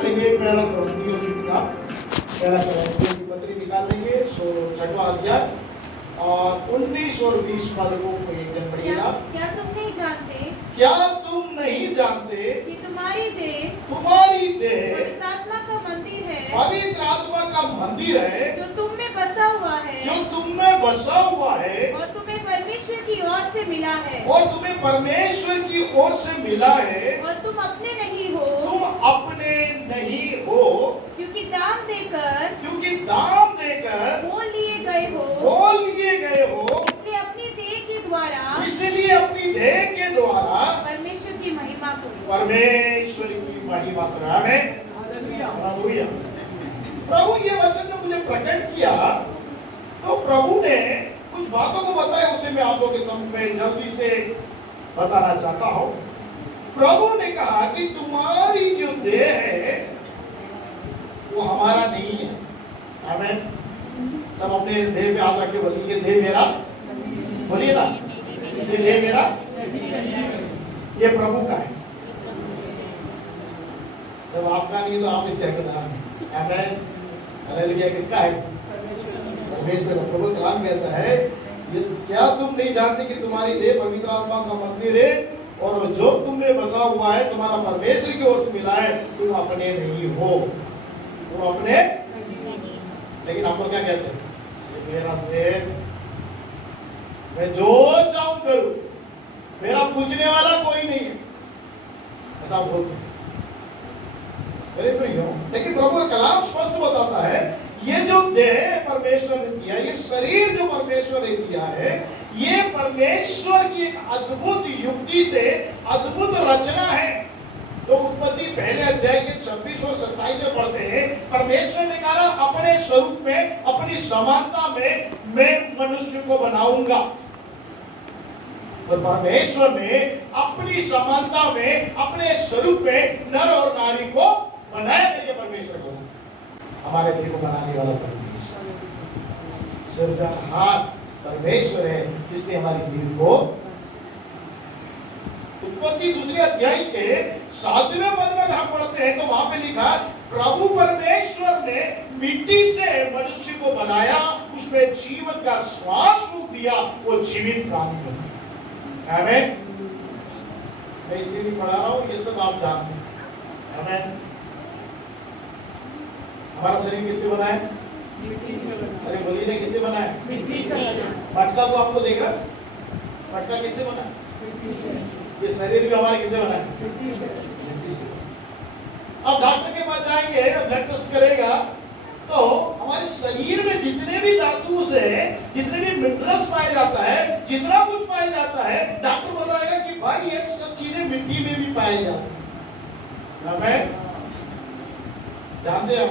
निकाल लेंगे पहला क्रॉन्थियों की पत्री निकाल लेंगे 6वां अध्याय और 19 और 20 पद को एक जन पढ़िएगा। क्या तुम नहीं जानते कि तुम्हारी देह पवित्र आत्मा का मंदिर है, पवित्र आत्मा का मंदिर है जो तुम में बसा हुआ है, जो तुम में बसा हुआ है और तुम्हें परमेश्वर की ओर से मिला है, और तुम्हें परमेश्वर की ओर से मिला है और तुम अपने नहीं हो, क्योंकि दाम देकर मोल लिए गए हो, इसलिए अपनी देह के द्वारा परमेश्वर की महिमा करो। आमीन। हालेलुया। प्रभु ये वचन जब मुझे प्रकट किया तो प्रभु ने कुछ बातों को बताया, उसे मैं आप लोगों के सामने जल्दी से बताना चाहता हूं। प्रभु ने कहा कि तुम्हारी जो देह है वो हमारा नहीं है। आमीन। तब अपने देह पे हाथ रख के बोलिए, ये देह मेरा, बोलिए ना, ये देह मेरा, ये प्रभु का है। जब आपका नहीं तो आप इसके हकदार हैं। आमीन। हालेलुया। किसका है? परमेश्वर का। प्रभु कलाम कहता है, ये क्या तुम नहीं जानते कि तुम्हारी देह पवित्र आत्मा का मंदिर है और जो तुम में बसा हुआ है तुम्हारा परमेश्वर की ओर से मिला है, तुम अपने नहीं हो, तुम अपने। लेकिन हम लोग क्या कहते हैं? ये मेरा देह, मैं जो चाहूं करूं, मेरा पूछने वाला कोई नहीं है, ऐसा बोलते हैं। लेकिन प्रभु का कलाम स्पष्ट बताता है, ये जो देह परमेश्वर ने दिया, ये शरीर जो परमेश्वर ने दिया है, ये परमेश्वर की एक अद्भुत युक्ति से अद्भुत रचना है। तो उत्पत्ति पहले अध्याय के 26 और 27 में पढ़ते हैं, परमेश्वर ने कहा अपने स्वरूप में, अपनी समानता में मैं मनुष्य को बनाऊंगा। तो परमेश्वर ने अपनी समानता में, अपने स्वरूप में नर और नारी को बनाया। करके परमेश्वर को, हमारे देह को बनाने वाला परमेश्वर, सृजनहार परमेश्वर है जिसने हमारी देह को। उत्पत्ति दूसरे अध्याय के 7वें पद में हम पढ़ते हैं तो वहां पे लिखा, प्रभु परमेश्वर ने मिट्टी से मनुष्य को बनाया, उसमें जीवन का श्वास फूंक दिया, वो जीवित प्राणी बन गया। आमीन। मैं इसलिए नहीं पढ़ा रहा हूं, ये सब आप जानते हैं। आमीन। हमारा शरीर किससे बना है? अरे बोलिए ना, किससे बना है? मिट्टी से। मटका तो आपको देख रहा, मटका किससे बना है? ये शरीर भी हमारे किससे बना है? मिट्टी से। अब डॉक्टर के पास जाएंगे, ब्लड टेस्ट करेगा तो हमारे शरीर में जितने भी धातु से, जितने भी मिनरल्स पाए जाता है, जितना कुछ पाया जाता है, डॉक्टर बताएगा कि भाई ये सब चीजें मिट्टी में भी पाए जाती हैं। आमीन। जानते हैं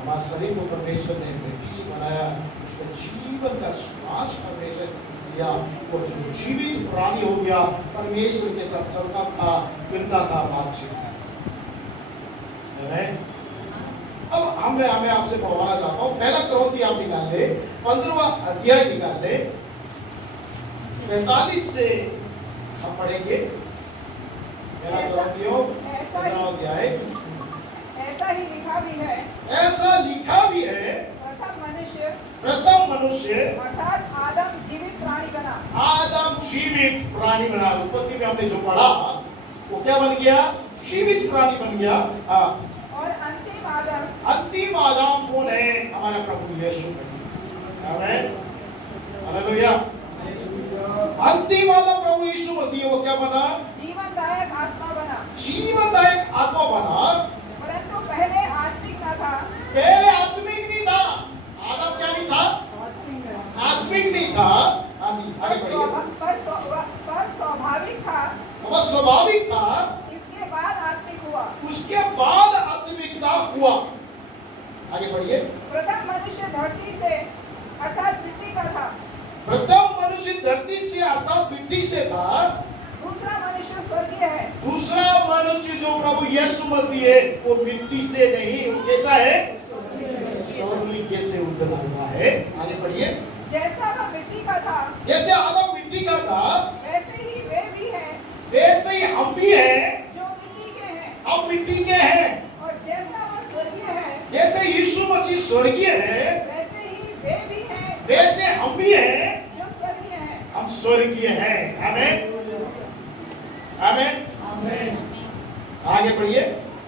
हमारे शरीर को परमेश्वर ने मिट्टी से बनाया, उसमें जीवन का श्वास परमेश्वर दिया, वो जो जीवित प्राणी हो गया, परमेश्वर के साथ चलता था, फिरता था, बातचीत था। अब मैं आपसे पढ़वाना चाहता हूँ, पहला क्रॉन्थी आप निकाल ले, 15वां अध्याय निकाल ले, 45 से हम पढ़ेंगे। पहला क्रॉन्थियों 15वां अध्याय। ऐसा लिखा भी है, प्रथम मनुष्य अर्थात आदम जीवित प्राणी बना। उत्पत्ति में हमने जो पढ़ा वो क्या बन गया? जीवित प्राणी बन गया। और अंतिम आदम कौन है? हमारा प्रभु यीशु मसीह। आमीन। हालेलुया। अंतिम आदम प्रभु यीशु मसीह, वो क्या बना? जीवनदायक आत्मा बना। परंतु पहले आत्मिक न था। पहले आत्मिक नहीं था। आदम क्या नहीं था? आत्मिक नहीं था। हाँ जी, आगे बढ़िए। पर स्वाभाविक था। वो स्वाभाविक था, इसके बाद आत्मिक हुआ। उसके बाद आत्मिकता हुआ। आगे बढ़िए। प्रथम मनुष्य धरती से अर्थात मिट्टी का था। प्रथम मनुष्य धरती से अर्थात मिट्टी से था। दूसरा मनुष्य स्वर्गीय है। दूसरा मनुष्य जो प्रभु यीशु मसीह है, वो मिट्टी से नहीं, वो कैसा है? स्वर्ग से उतरा हुआ है। आगे बढ़िए। जैसा वह मिट्टी का था, जैसे आदम मिट्टी का था, वैसे ही वे भी हैं, वैसे ही हम भी हैं, जो मिट्टी के हैं। हम मिट्टी के हैं, और जैसा वो स्वर्गीय है, जैसे यीशु मसीह स्वर्गीय है, वैसे ही वे भी हैं वैसे हम भी हैं, जो स्वर्गीय हैं। हम स्वर्गीय हैं। आमीन, आमीन। आगे बढ़िए।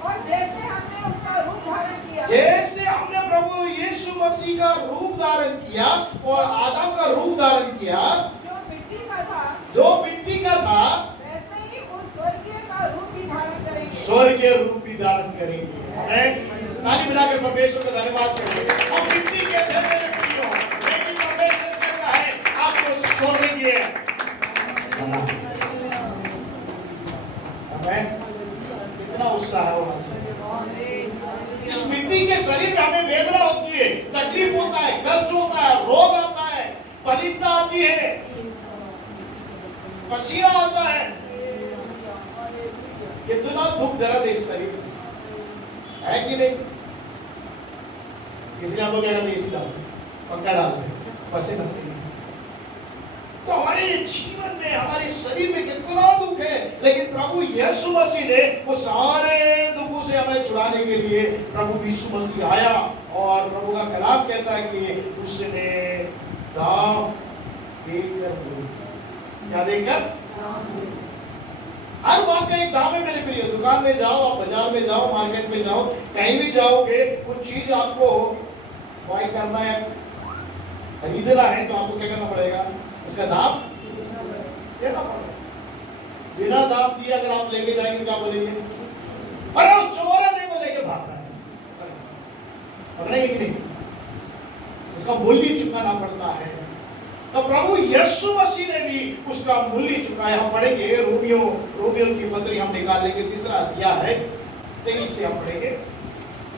और जैसे हमने उसका रूप धारण किया, जैसे हमने प्रभु यीशु मसीह का रूप धारण किया और आदम का रूप धारण किया, जो मिट्टी का था, जो मिट्टी का था, वैसे ही उस स्वर्गीय का रूप भी धारण करेंगे। स्वर्गीय रूप भी धारण करेंगे। आमीन। ताली बजाकर परमेश्वर का धन्यवाद करेंगे। हम मिट्टी के थे मेरे प्रियो, लेकिन परमेश्वर कहता है आपको स्वर्गीय। आमीन। कितना उत्साह होना चाहिए। इस मिट्टी के शरीर में हमें वेदना होती है, तकलीफ होता है, कष्ट होता है, रोग आता है, पलीदता आती है, पसीना आता है, कितना दुख दर्द इस शरीर में है कि नहीं? इसलिए हम लोग क्या करते हैं? इसी डालते, पंखा डालते हैं, पसीना नहीं। तो हमारे जीवन में, हमारे शरीर में कितना दुख है, लेकिन प्रभु यीशु मसीह ने वो सारे दुखों से हमें छुड़ाने के लिए प्रभु यीशु मसीह आया। और प्रभु का कलाम कहता है कि उसने दाम देकर, क्या देकर? हर बात का एक दाम है मेरे प्रिय। दुकान में जाओ, आप बाजार में जाओ, मार्केट में जाओ, कहीं भी जाओगे, कुछ चीज आपको बाय करना है, खरीदना है, तो आपको क्या करना पड़ेगा? उसका दाम देना पड़ेगा। बिना दाम दिए अगर आप लेके जाएंगे क्या बोलेंगे? अरे वो चोर है, देखो लेके भाग रहा है। पकड़ेंगे कि नहीं? उसका मूल्य चुकाना पड़ता है। तो प्रभु यीशु मसीह ने भी उसका मूल्य चुकाया। हम पढ़ेंगे रोमियो की पत्री हम निकाल लेंगे, 3 अध्याय है, 23 से हम पढ़ेंगे।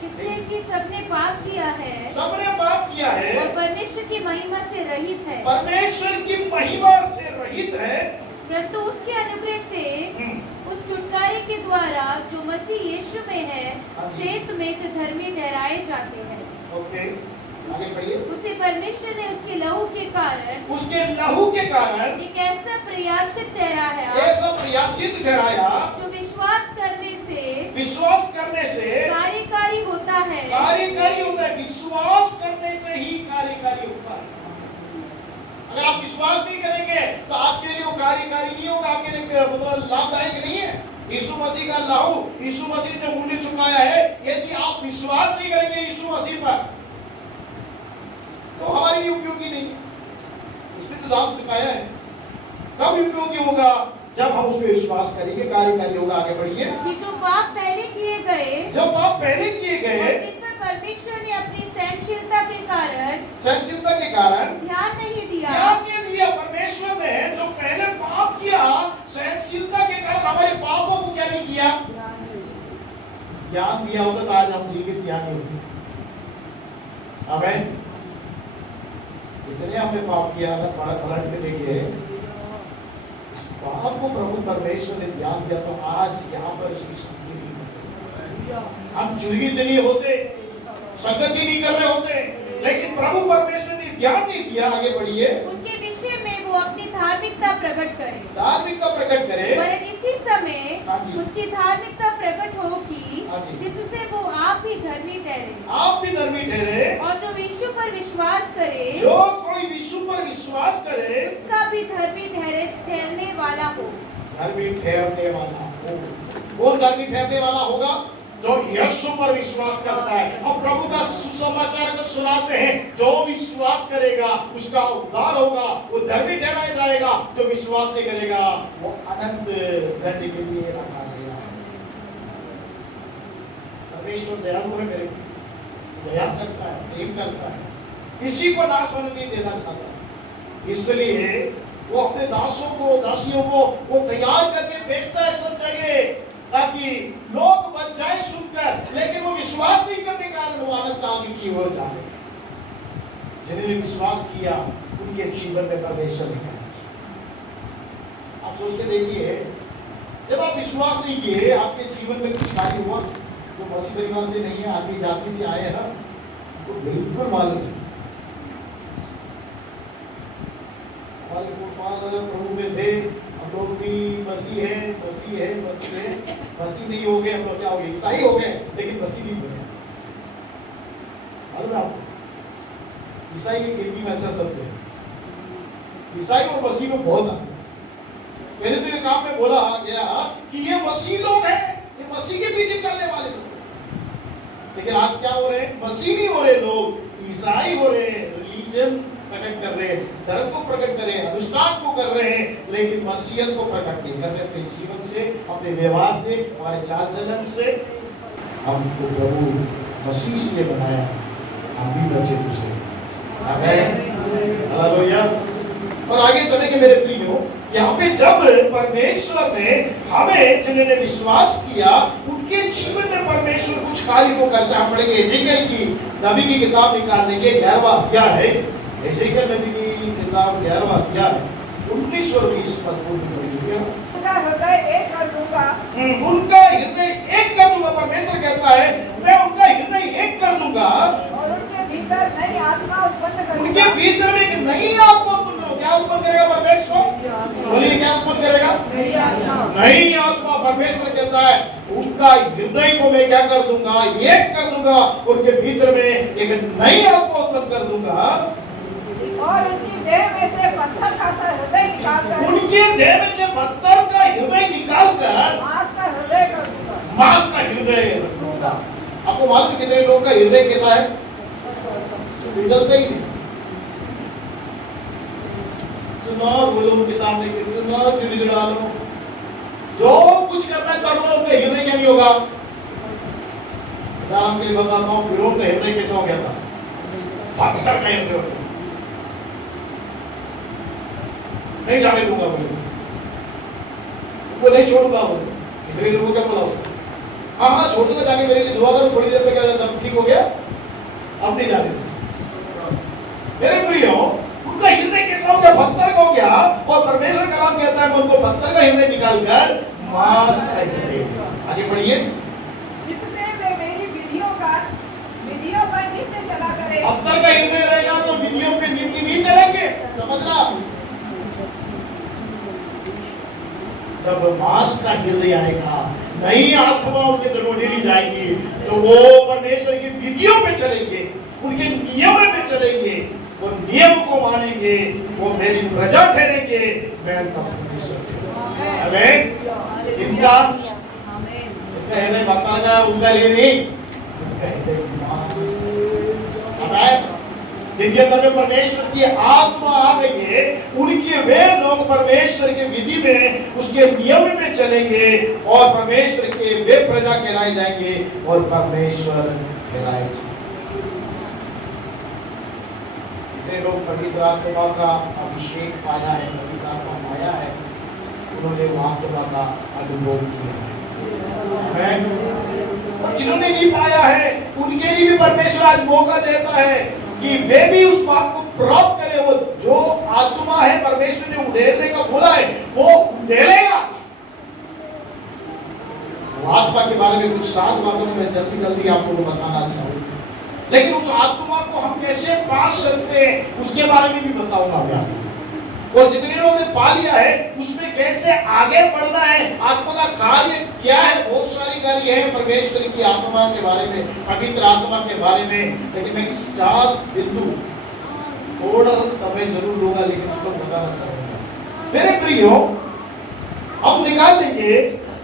जिसने कि सबने पाप किया है, सबने पाप किया है और परमेश्वर की महिमा से रहित है, परमेश्वर की महिमा से रहित है, परंतु उसके अनुग्रह से उस छुटकारे के द्वारा जो मसीह यीशु में है, से तुम्हें धर्मी ठहराए जाते हैं। ओके, आगे बढ़िए। उसे परमेश्वर ने उसके लहू के कारण एक ऐसा प्रयाचित ठहराया, ऐसा प्रयाश्चित ठहराया जो विश्वास करने से कार्यकारी होता है। कार्यकारी होता है। विश्वास करने से ही कार्यकारी होता है। अगर आप विश्वास नहीं करेंगे तो आपके लिए वो कार्यकारी नहीं होगा, आपके लिए मतलब लाभदायक नहीं है। यीशु मसीह का लहू, यीशु मसीह ने जो मूल्य चुकाया है, यदि आप विश्वास नहीं करेंगे यीशु मसीह पर, तो हमारे लिए उपयोगी नहीं है। उसने तो दाम चुकाया है। कब उपयोगी होगा? जब हम उस पर विश्वास करेंगे, कार्यकारी होगा। आगे बढ़िए। कि जो पाप पहले किए गए, जो पाप पहले किए गए, और जिन पर परमेश्वर ने अपनी सहनशीलता के कारण ध्यान नहीं दिया। परमेश्वर ने जो पहले पाप किया, सहनशीलता के कारण हमारे पापों को क्या नहीं किया? ध्यान दिया होता तो आज हम जीवित ध्यान नहीं होते। आमीन। इतने हमने पाप किया था, पलट के देखिए, पाप को प्रभु परमेश्वर ने ध्यान दिया तो आज यहाँ पर उसकी संगति नहीं होती, हम जीवित नहीं होते, संगति नहीं कर रहे होते, लेकिन प्रभु परमेश्वर ने ध्यान नहीं दिया। आगे बढ़िए। उनके विषय में वो अपनी धार्मिकता प्रकट करे, वरन इसी समय हाँ जी। उसकी धार्मिकता प्रकट होगी, हाँ जी। जिससे वो आप भी धर्मी ठहरे, और जो यीशु पर विश्वास करे, जो कोई यीशु पर विश्वास करे, उसका भी धर्मी ठहरने वाला हो। धर्मी ठहरने वाला हो। कौन धर्मी ठहरने वाला होगा? जो यीशु पर विश्वास करता है। अब प्रभु का सुसमाचार को सुनाते हैं, जो विश्वास करेगा उसका उद्धार होगा, वो धर्मी ठहराया जाएगा। जो विश्वास नहीं करेगा वो अनंत दंड के लिए रखा गया। परमेश्वर दयालु है, मेरे दया करता है, प्रेम करता है, किसी को नाश होने नहीं देना चाहता। इसलिए वो अपने दासों को, दासियों को वो तैयार करके भेजता है सब जगह, ताकि लोग बच जाए सुनकर, लेकिन वो विश्वास नहीं करने के कारण वो अनंत आग की ओर जाए। जिन्होंने विश्वास किया उनके जीवन में परमेश्वर ने कहा। आप सोच के देखिए, जब आप विश्वास नहीं किए, आपके जीवन में कुछ कार्य हुआ जो मसीह परिवार से नहीं है, आदमी जाति से आए हैं ना, तो बिल्कुल मालूम है। हमारे फादर प्रभु में थे हम लोग भी मसीह है, मसीह है, मसीह है, मसीह नहीं हो गए हम लोग, क्या हो गए? ईसाई हो गए, लेकिन मसीह नहीं बने। मालूम है आपको? ईसाई एक हिंदी में अच्छा शब्द है। ईसाई और मसीह में बहुत अंतर है। पहले तो ये काम में बोला गया कि ये मसीह लोग हैं, ये मसीह के पीछे चलने वाले लोग, लेकिन आज क्या हो रहे हैं? मसीह नहीं हो रहे लोग, ईसाई हो रहे हैं, रिलीजन प्रकट कर रहे हैं, धर्म को प्रकट कर रहे हैं, अनुष्ठान को कर रहे हैं, लेकिन मसीहत को प्रकट नहीं कर रहे अपने जीवन से, अपने व्यवहार से, हमारे चाल चलन से। हमको प्रभु मसीह ने बनाया, हम भी बचे उसे। आमीन, हालेलुया। और आगे चलेंगे मेरे प्रियो, यहाँ पे जब परमेश्वर ने हमें, जिन्होंने विश्वास किया, उनके जीवन में परमेश्वर कुछ कार्य को करता है। पढ़ेंगे एजेकियल की नबी की किताब निकालने के 11वां अध्याय है। एजेकियल नबी की किताब 11वां अध्याय 19 और 20 पद को पढ़िएगा। उनका हृदय एक कर दूंगा, उनका हृदय एक कर दूंगा। परमेश्वर कहता है मैं उनका हृदय एक कर दूंगा और उनके भीतर नई आत्मा उत्पन्न उनके करूंगा। भीतर में एक नई आत्मा उत्पन्न करो। क्या उत्पन्न करेगा परमेश्वर? बोलिए, क्या उत्पन्न करेगा? नई आत्मा। परमेश्वर कहता है उनका हृदय को मैं क्या कर दूंगा? एक कर दूंगा। उनके भीतर में एक नई आत्मा उत्पन्न कर दूंगा और उनकी देह में से पत्थर का सा हृदय निकालकर, उनके देह में से पत्थर का हृदय निकालकर मांस का हृदय कर दूंगा। मांस का हृदय रख दूंगा। आपको मालूम है कितने लोग का हृदय कैसा है? पिघलता ही नहीं। चुनाव बोलो उनके सामने कि चुनाव गिड़गिड़ा लो, जो कुछ करना कर लो, उनका हृदय क्या नहीं होगा? उदाहरण के लिए बताता हूँ, फिरौन का हृदय कैसा हो गया था? पत्थर का हृदय हो गया। नहीं जाने दूंगा बोले, उनको नहीं छोड़ूंगा बोले। इसलिए लोगों क्या बोला उसको? हाँ हाँ छोड़ दूंगा, जाके मेरे लिए दुआ करो, थोड़ी देर में क्या जाता, ठीक हो गया, अब नहीं जाने दूंगा। मेरे प्रियो, उनका हृदय कैसा हो गया? पत्थर का हो गया। और परमेश्वर कलाम कहता है मैं उनको पत्थर का हृदय निकालकर मांस का हृदय। आगे बढ़िए। जिससे वे मेरी विधियों पर नित्य चला करे। पत्थर का हृदय रहेगा तो विधियों पे नित्य नहीं चलेंगे। समझना? जब मांस का हृदय आएगा, नई आत्मा उनके दिल में ली जाएगी, तो वो परमेश्वर की विधियों पे चलेंगे, उनके नियमों पे चलेंगे, वो नियम को मानेंगे, वो मेरी प्रजा ठहरेंगे, मैं उनका परमेश्वर हूं। आमीन। इनका हृदय पत्थर का, उनका लिए नहीं, उनका हृदय मांस। आमीन। जिनके अंदर में परमेश्वर की आत्मा आ गई है, उनके वे लोग परमेश्वर के विधि में, उसके नियम में चलेंगे और परमेश्वर के वे प्रजा कहलाए जाएंगे और परमेश्वर कहलाए जाएंगे। इतने लोग पवित्र आत्मा का अभिषेक पाया है, पवित्र आत्मा पाया है, उन्होंने आत्मा का अनुभव किया है। और जिन्होंने नहीं पाया है, उनके लिए भी परमेश्वर आज मौका देता है कि वे भी उस बात को प्राप्त करें। वो जो आत्मा है परमेश्वर ने उड़ेलने का बोला है, वो उड़ेलेगा। वो आत्मा के बारे में कुछ 7 बातों में मैं जल्दी आपको बताना चाहूंगा, लेकिन उस आत्मा को हम कैसे पा सकते हैं उसके बारे में भी बताऊंगा मैं आपको। और जितने लोगों ने पा लिया है उसमें कैसे आगे बढ़ना है, आत्मा का कार्य क्या है। बहुत सारी कार्य है परमेश्वर की आत्मा के बारे में, पवित्र आत्मा के बारे में, लेकिन मैं 4 बिंदु थोड़ा सा समय जरूर लूंगा, लेकिन सब बताना चाहूंगा। मेरे प्रियो, अब निकाल लेंगे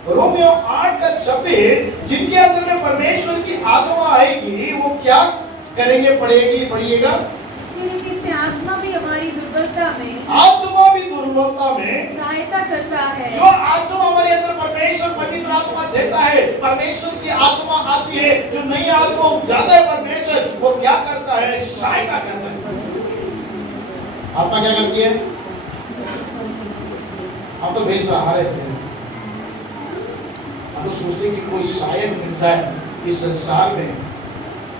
रोमियो 8:26। जिनके अंदर में परमेश्वर की आत्मा आएगी वो क्या करेंगे? पढ़िएगा। इससे आत्मा भी हमारी दुर्बलता में सहायता करता है। जो आत्मा हमारे अंदर परमेश्वर पवित्र आत्मा देता है, परमेश्वर की आत्मा आती है, जो नई आत्मा उपजाता है परमेश्वर, वो क्या करता है? सहायता करता है। आत्मा क्या करती है? आप तो बेसहारे हैं। हम तो सोचते हैं कि कोई शायद मिल जाए इस संसार में,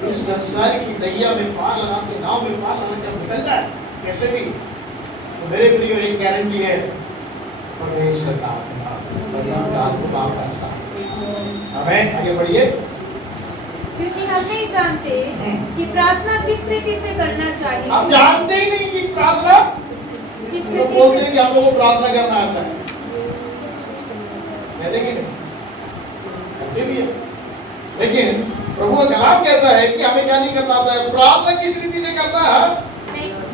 इस संसार की नैया में पार लगा के, नाव में पार लगा के निकल जाए कैसे भी। तो मेरे प्रियो, एक गारंटी है, परमेश्वर का आत्मा, पवित्र आत्मा का साथ। आमीन। आगे बढ़िए। क्योंकि हम नहीं जानते कि प्रार्थना किससे करना चाहिए। हम जानते ही नहीं कि प्रार्थना, किससे तो बोलते हैं कि हम लोगों को प्रार्थना करना आता है। कहते कि नहीं? कहते भी है। लेकिन प्रभु का कलाम कहता है कि हमें क्या नहीं करना आता है, प्रार्थना किस रीति से करना है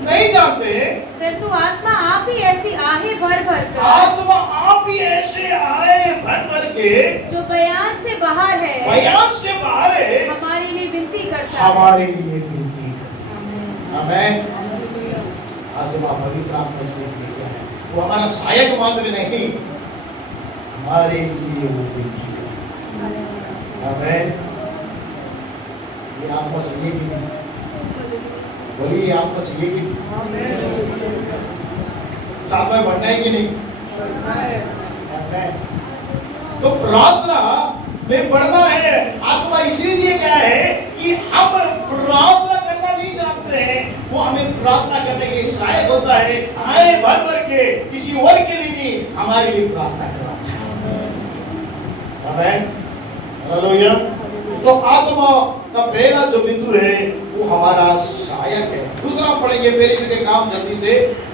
नहीं जानते हैं। परंतु आत्मा आप ही ऐसी आहे भर भर कर, आत्मा आप ही ऐसे आए भर भर के, जो बयान से बाहर है, बयान से बाहर है, हमारे लिए विनती करता है। हमारे लिए विनती करता है। आमेन। आत्मा पवित्र आत्मा से दिया गया है, वो हमारा सहायक मात्र नहीं, हमारे लिए वो विनती करता है। आमेन। ये आत्मा चाहिए कि नहीं? बोलिए आत्मा चाहिए कि नहीं? साथ में बढ़ना है कि नहीं? आमेन। तो प्रार्थना में बढ़ना है। आत्मा इसीलिए क्या है कि हम प्रार्थना करना नहीं जानते हैं, वो हमें प्रार्थना करने के लिए सहायक होता है। आए भर भर के, किसी और के लिए नहीं, हमारे लिए प्रार्थना करवाता है। आमेन। हालेलुया। तो आत्मा का पहला जो बिंदु है वो हमारा सहायक है। दूसरा पढ़ेंगे प्रेरित के काम, जल्दी से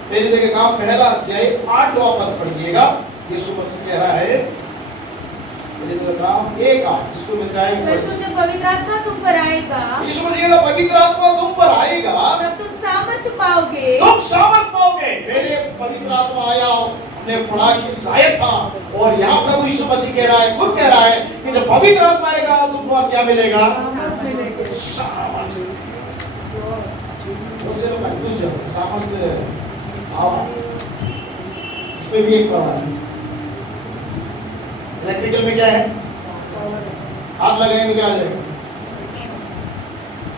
प्रेरित के काम पहला अध्याय 8वां पद पढ़िएगा। यीशु मसीह कह रहा है प्रेरित का काम 1:8, जिसको मिल जाएगा। परंतु जब पवित्र आत्मा तुम पर आएगा, यीशु मसीह कहता पवित्र आत्मा तुम पर आएगा, तब तुम सामर्थ्य पाओगे। तुम सामर्थ पाओगे। पहले पवित्र आत्मा आया, हमने पढ़ा कि सहायक था, और यहाँ प्रभु यीशु मसीह कह रहा है, खुद कह रहा है कि जब पवित्र आत्मा आएगा तुमको क्या मिलेगा? सामर्थ्य। बहुत से लोग कंफ्यूज जाते हैं, सामर्थ्य पावर, इसमें भी एक पावर है। इलेक्ट्रिकल में क्या है? हाथ लगाएंगे क्या आ जाएगा?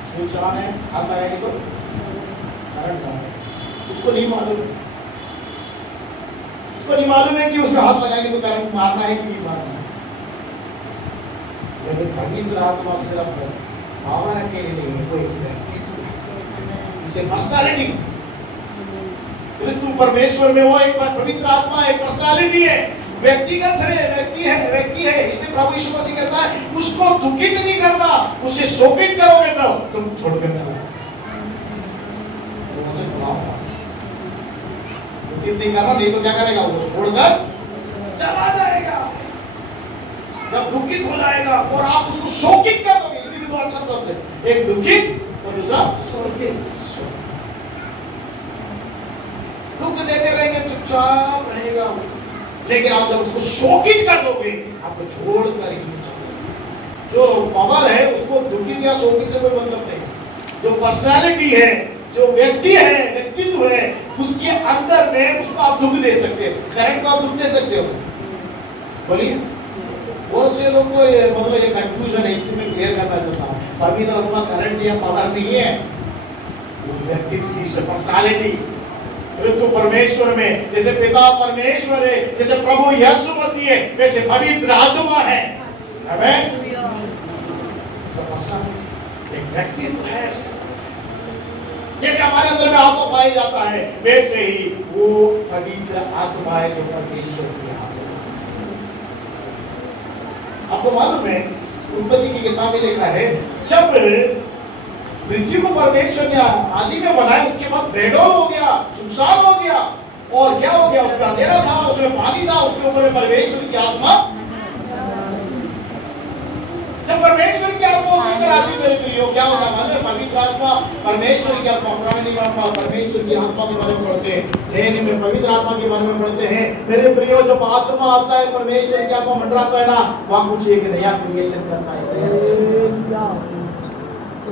स्विच ऑन है, हाथ लगाएंगे तो करंट ऑन है। उसको नहीं मालूम, उसको नहीं मालूम है कि उसमें हाथ लगाएंगे तो करंट मारना है कि नहीं मारना है। लेकिन पवित्र आत्मा सिर्फ पावर अकेले नहीं है, वो एक व्यक्तित्व है, इसे पर्सनालिटी। तू परमेश्वर में वो एक पवित्र आत्मा है, पर्सनालिटी है, व्यक्तिगत है, व्यक्ति है। इसलिए प्रभु यीशु मसीह कहता है उसको दुखित नहीं करना, उसे शोकित करोगे तो तुम छोड़कर चला दुखित नहीं करना, नहीं तो क्या करेगा? वो छोड़कर चला जाएगा। जब दुखित हो जाएगा और आप उसको शोकित कर दोगे, हिंदी में तो अच्छा शब्द है, एक दुखित और दूसरा शोकित। दुख देते रहेंगे, चुपचाप रहेगा, लेकिन आप जब उसको शोकित कर दोगे, आपको छोड़कर ही चलेगा। जो पावर है उसको दुखित या शोकित से कोई मतलब नहीं। जो पर्सनालिटी है, जो व्यक्ति है, व्यक्तित्व है, उसके अंदर में उसको आप दुख दे सकते हो। करंट को आप दुख दे सकते हो? बोलिए। बहुत से लोग को मतलब ये कंफ्यूजन है, इसलिए मैं क्लियर करना चाहता हूँ। पवित्र आत्मा करंट या पावर नहीं है, वो व्यक्तित्व की पर्सनालिटी। तो परमेश्वर में जैसे पिता परमेश्वर है, जैसे प्रभु यीशु मसीह है, वैसे पवित्र आत्मा है। आमेन। एक व्यक्तित्व है, जैसे हमारे अंदर में आत्मा पाया जाता है, वैसे ही वो पवित्र आत्मा है जो परमेश्वर की आत्मा। आपको मालूम है उत्पत्ति की किताब में लिखा है, जब पृथ्वी को परमेश्वर ने आदि में बनाया, उसके बाद बेडोल हो गया, सुनसान हो गया, और क्या हो गया? उसमें अंधेरा था, उसमें पानी था, उसके ऊपर में परमेश्वर की आत्मा। जब परमेश्वर की आत्मा उतर आती मेरे प्रियो, क्या होगा? मालूम है? पवित्र आत्मा, परमेश्वर की आत्मा, पुराने आत्मा, परमेश्वर की आत्मा के बारे में पढ़ते हैं, नए में पवित्र आत्मा के बारे में पढ़ते हैं। मेरे प्रियो, जब आत्मा आता है, परमेश्वर की आत्मा मंडराता है ना, वहां कुछ एक नया क्रिएशन करता है।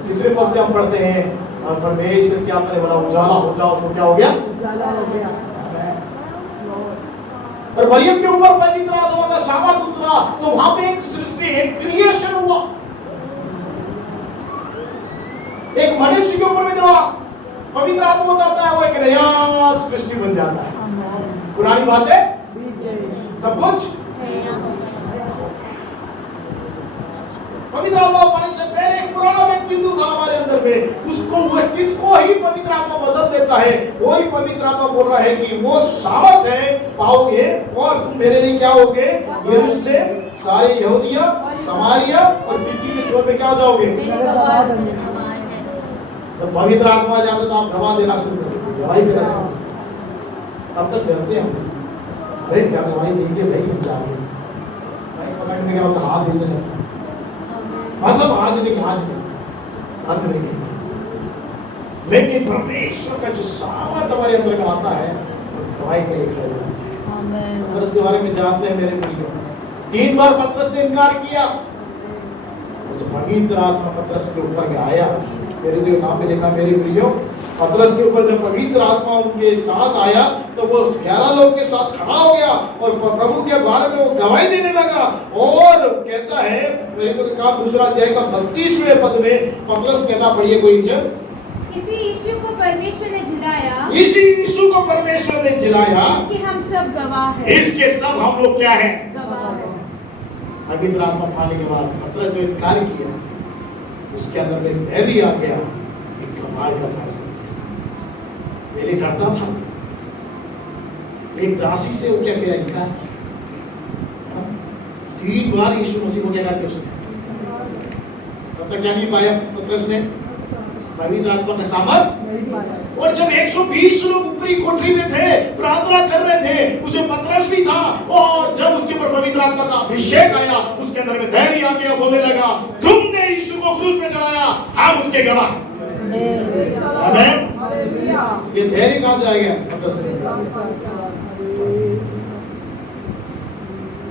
तीसरे पद से हम पढ़ते हैं, और परमेश्वर क्या आपने बोला, उजाला हो जाओ, तो क्या हो गया? उजाला हो गया। और मरियम के ऊपर पवित्र आत्मा का सामर्थ उतरा, तो वहां पे एक सृष्टि, एक क्रिएशन हुआ। एक मनुष्य के ऊपर में जो पवित्र आत्मा उतरता है, वो एक नया सृष्टि बन जाता है। पुरानी बातें सब कुछ पवित्र आत्मा पाने से पहले एक पुराना व्यक्तित्व था हमारे अंदर में, उसको व्यक्तित्व को ही पवित्र आत्मा बदल देता है। वही पवित्र आत्मा बोल रहा है कि वो सामर्थ है, पाओगे, और तुम मेरे लिए क्या होगे? यरूशलेम, सारे यहूदिया, समारिया और पृथ्वी के छोर पे क्या हो जाओगे? जब पवित्र आत्मा आ जाता तो आप गवाह देना शुरू करोगे, गवाही देना शुरू। तब तक डरते हैं, अरे क्या गवाही देंगे भाई, हम जाओगे। कमेंट में क्या होता है, हाथ हिलने लगता है, हाँ सब आज नहीं, अंत नहीं। लेकिन परमेश्वर का जो सामर्थ हमारे अंदर का आता है गवाही के लिए खड़ा है। पतरस के बारे में जानते हैं मेरे प्रियो, 3 बार पतरस ने इनकार किया। जो पवित्र आत्मा पतरस के ऊपर में आया, मेरे जो नाम में लिखा मेरे प्रियो, पतरस के ऊपर जब पवित्र आत्मा उनके साथ आया तो वो 11 लोग के साथ खड़ा हो गया और प्रभु के बारे में वो गवाही देने लगा। और कहता है मेरे को कहा 2 अध्याय का 32वें पद में पतरस कहता, पढ़िए कोई जब, इसी यीशु को परमेश्वर ने जिलाया, इसी यीशु को परमेश्वर ने जिलाया, इसके हम सब गवाह हैं। इसके सब हम लोग क्या हैं, गवाह हैं। पवित्र आत्मा पाने के बाद पतरस जो इनकार किया उसके अंदर में धैर्य आ गया, एक गवाह का कार्य। पहले डरता था, एक दासी से वो क्या किया, इनकार किया। 3 बार यीशु मसीह को क्या करते उसने, तब तक क्या नहीं पाया पतरस ने, पवित्र आत्मा का सामर्थ। और जब 120 लोग ऊपरी कोठरी में थे, प्रार्थना कर रहे थे, उसमें पतरस भी था, और जब उसके ऊपर पवित्र आत्मा का अभिषेक आया, उसके अंदर में धैर्य आ गया, बोलने लगा, तुमने यीशु को क्रूस पे चढ़ाया, हम उसके गवाह। आमीन। ये धैर्य कहां से आ गया, पतरस से।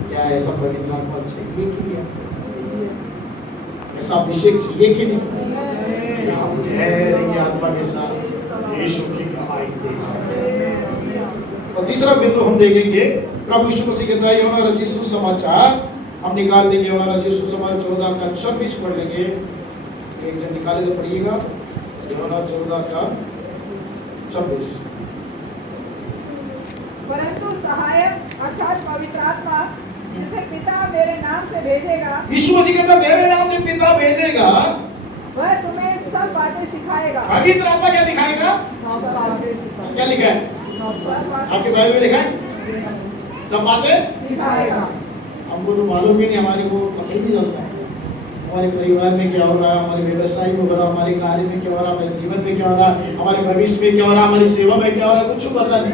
क्या ऐसा पवित्र आत्मा चाहिए कि नहीं, ऐसा अभिषेक चाहिए कि नहीं, कि हम धैर्य की आत्मा के साथ यीशु की गवाही दे सकें। और तीसरा बिंदु हम देखेंगे, प्रभु यीशु मसीह कहता है यूहन्ना रचित सुसमाचार, हम निकाल देंगे यूहन्ना रचित सुसमाचार 14 का 26 पढ़ लेंगे। एक जन निकाले तो पढ़िएगा, यूहन्ना 14 का 26। परंतु सहायक अर्थात पवित्र आत्मा जिसे पिता मेरे नाम से भेजेगा, यीशु मसीह कहता मेरे नाम से पिता भेजेगा, वह तुम्हें सब बातें सिखाएगा। पवित्र आत्मा क्या दिखाएगा, क्या लिखा है आपके बाइबल में, लिखा है सब बातें सिखाएगा। हमको तो मालूम ही नहीं, हमारे को पता ही नहीं चलता है हमारे परिवार में क्या हो रहा है, हमारे व्यवसाय में हो रहा है, हमारे कार्य में क्या हो रहा है, हमारे जीवन में क्या हो रहा है, हमारे भविष्य में क्या हो रहा है, हमारी सेवा में क्या हो रहा है, कुछ पता नहीं।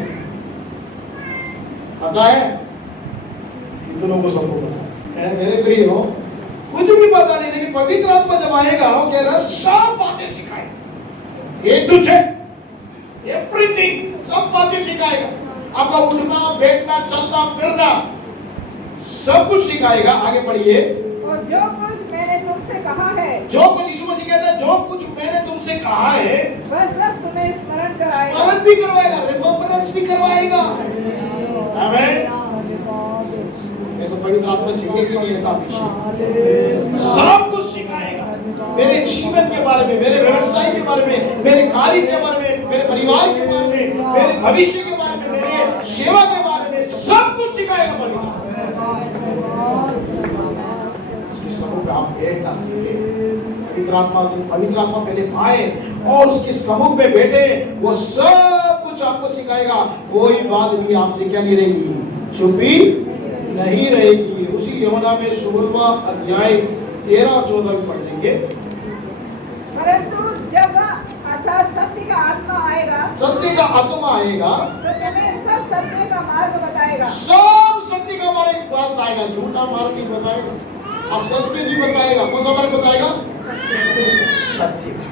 पता है इतनों को सबको पता है मेरे प्रिय हो, कुछ भी पता नहीं, लेकिन पवित्र आत्मा जब आएगा वो कह रहा सब बातें सिखाएगा, ए टू जेड एवरीथिंग, सब बातें सिखाएगा, आपका उठना बैठना चलना फिरना सब कुछ सिखाएगा। आगे पढ़िए, और जो कुछ मैंने तुमसे कहा है, जो कुछ यीशु मसीह कहता है, जो कुछ मैंने तुमसे कहा है वह सब तुम्हें स्मरण कराएगा। स्मरण भी करवाएगा, रिमेम्बरेंस भी करवाएगा। आमीन। ऐसा पवित्र आत्मा चाहिए कि नहीं, ऐसा अभिषेक सब कुछ सिखाएगा, मेरे जीवन के बारे में, मेरे व्यवसाय के बारे में, मेरे कार्य के बारे में, मेरे परिवार के बारे में, मेरे भविष्य के बारे में, मेरे सेवा के बारे में, सब कुछ सिखाएगा पवित्र। उसकी समूह में आप बैठना सीखे, पवित्र आत्मा से, पवित्र आत्मा पहले पाए और उसके समूह में बैठे, वो सब कुछ आपको सिखाएगा। कोई बात भी आपसे क्या नहीं रहेगी, चुप्पी नहीं रहेगी। उसी यूहन्ना में 16वां अध्याय 13 और 14 में पढ़ लेंगे। परंतु जब वह अर्थात सत्य का आत्मा आएगा, सत्य का आत्मा आएगा तो तुम्हें सब सत्य का मार्ग बताएगा। सब सत्य का मार्ग बताएगा, झूठा मार्ग नहीं बताएगा, असत्य नहीं बताएगा। कौन सा मार्ग बताएगा, सत्य का।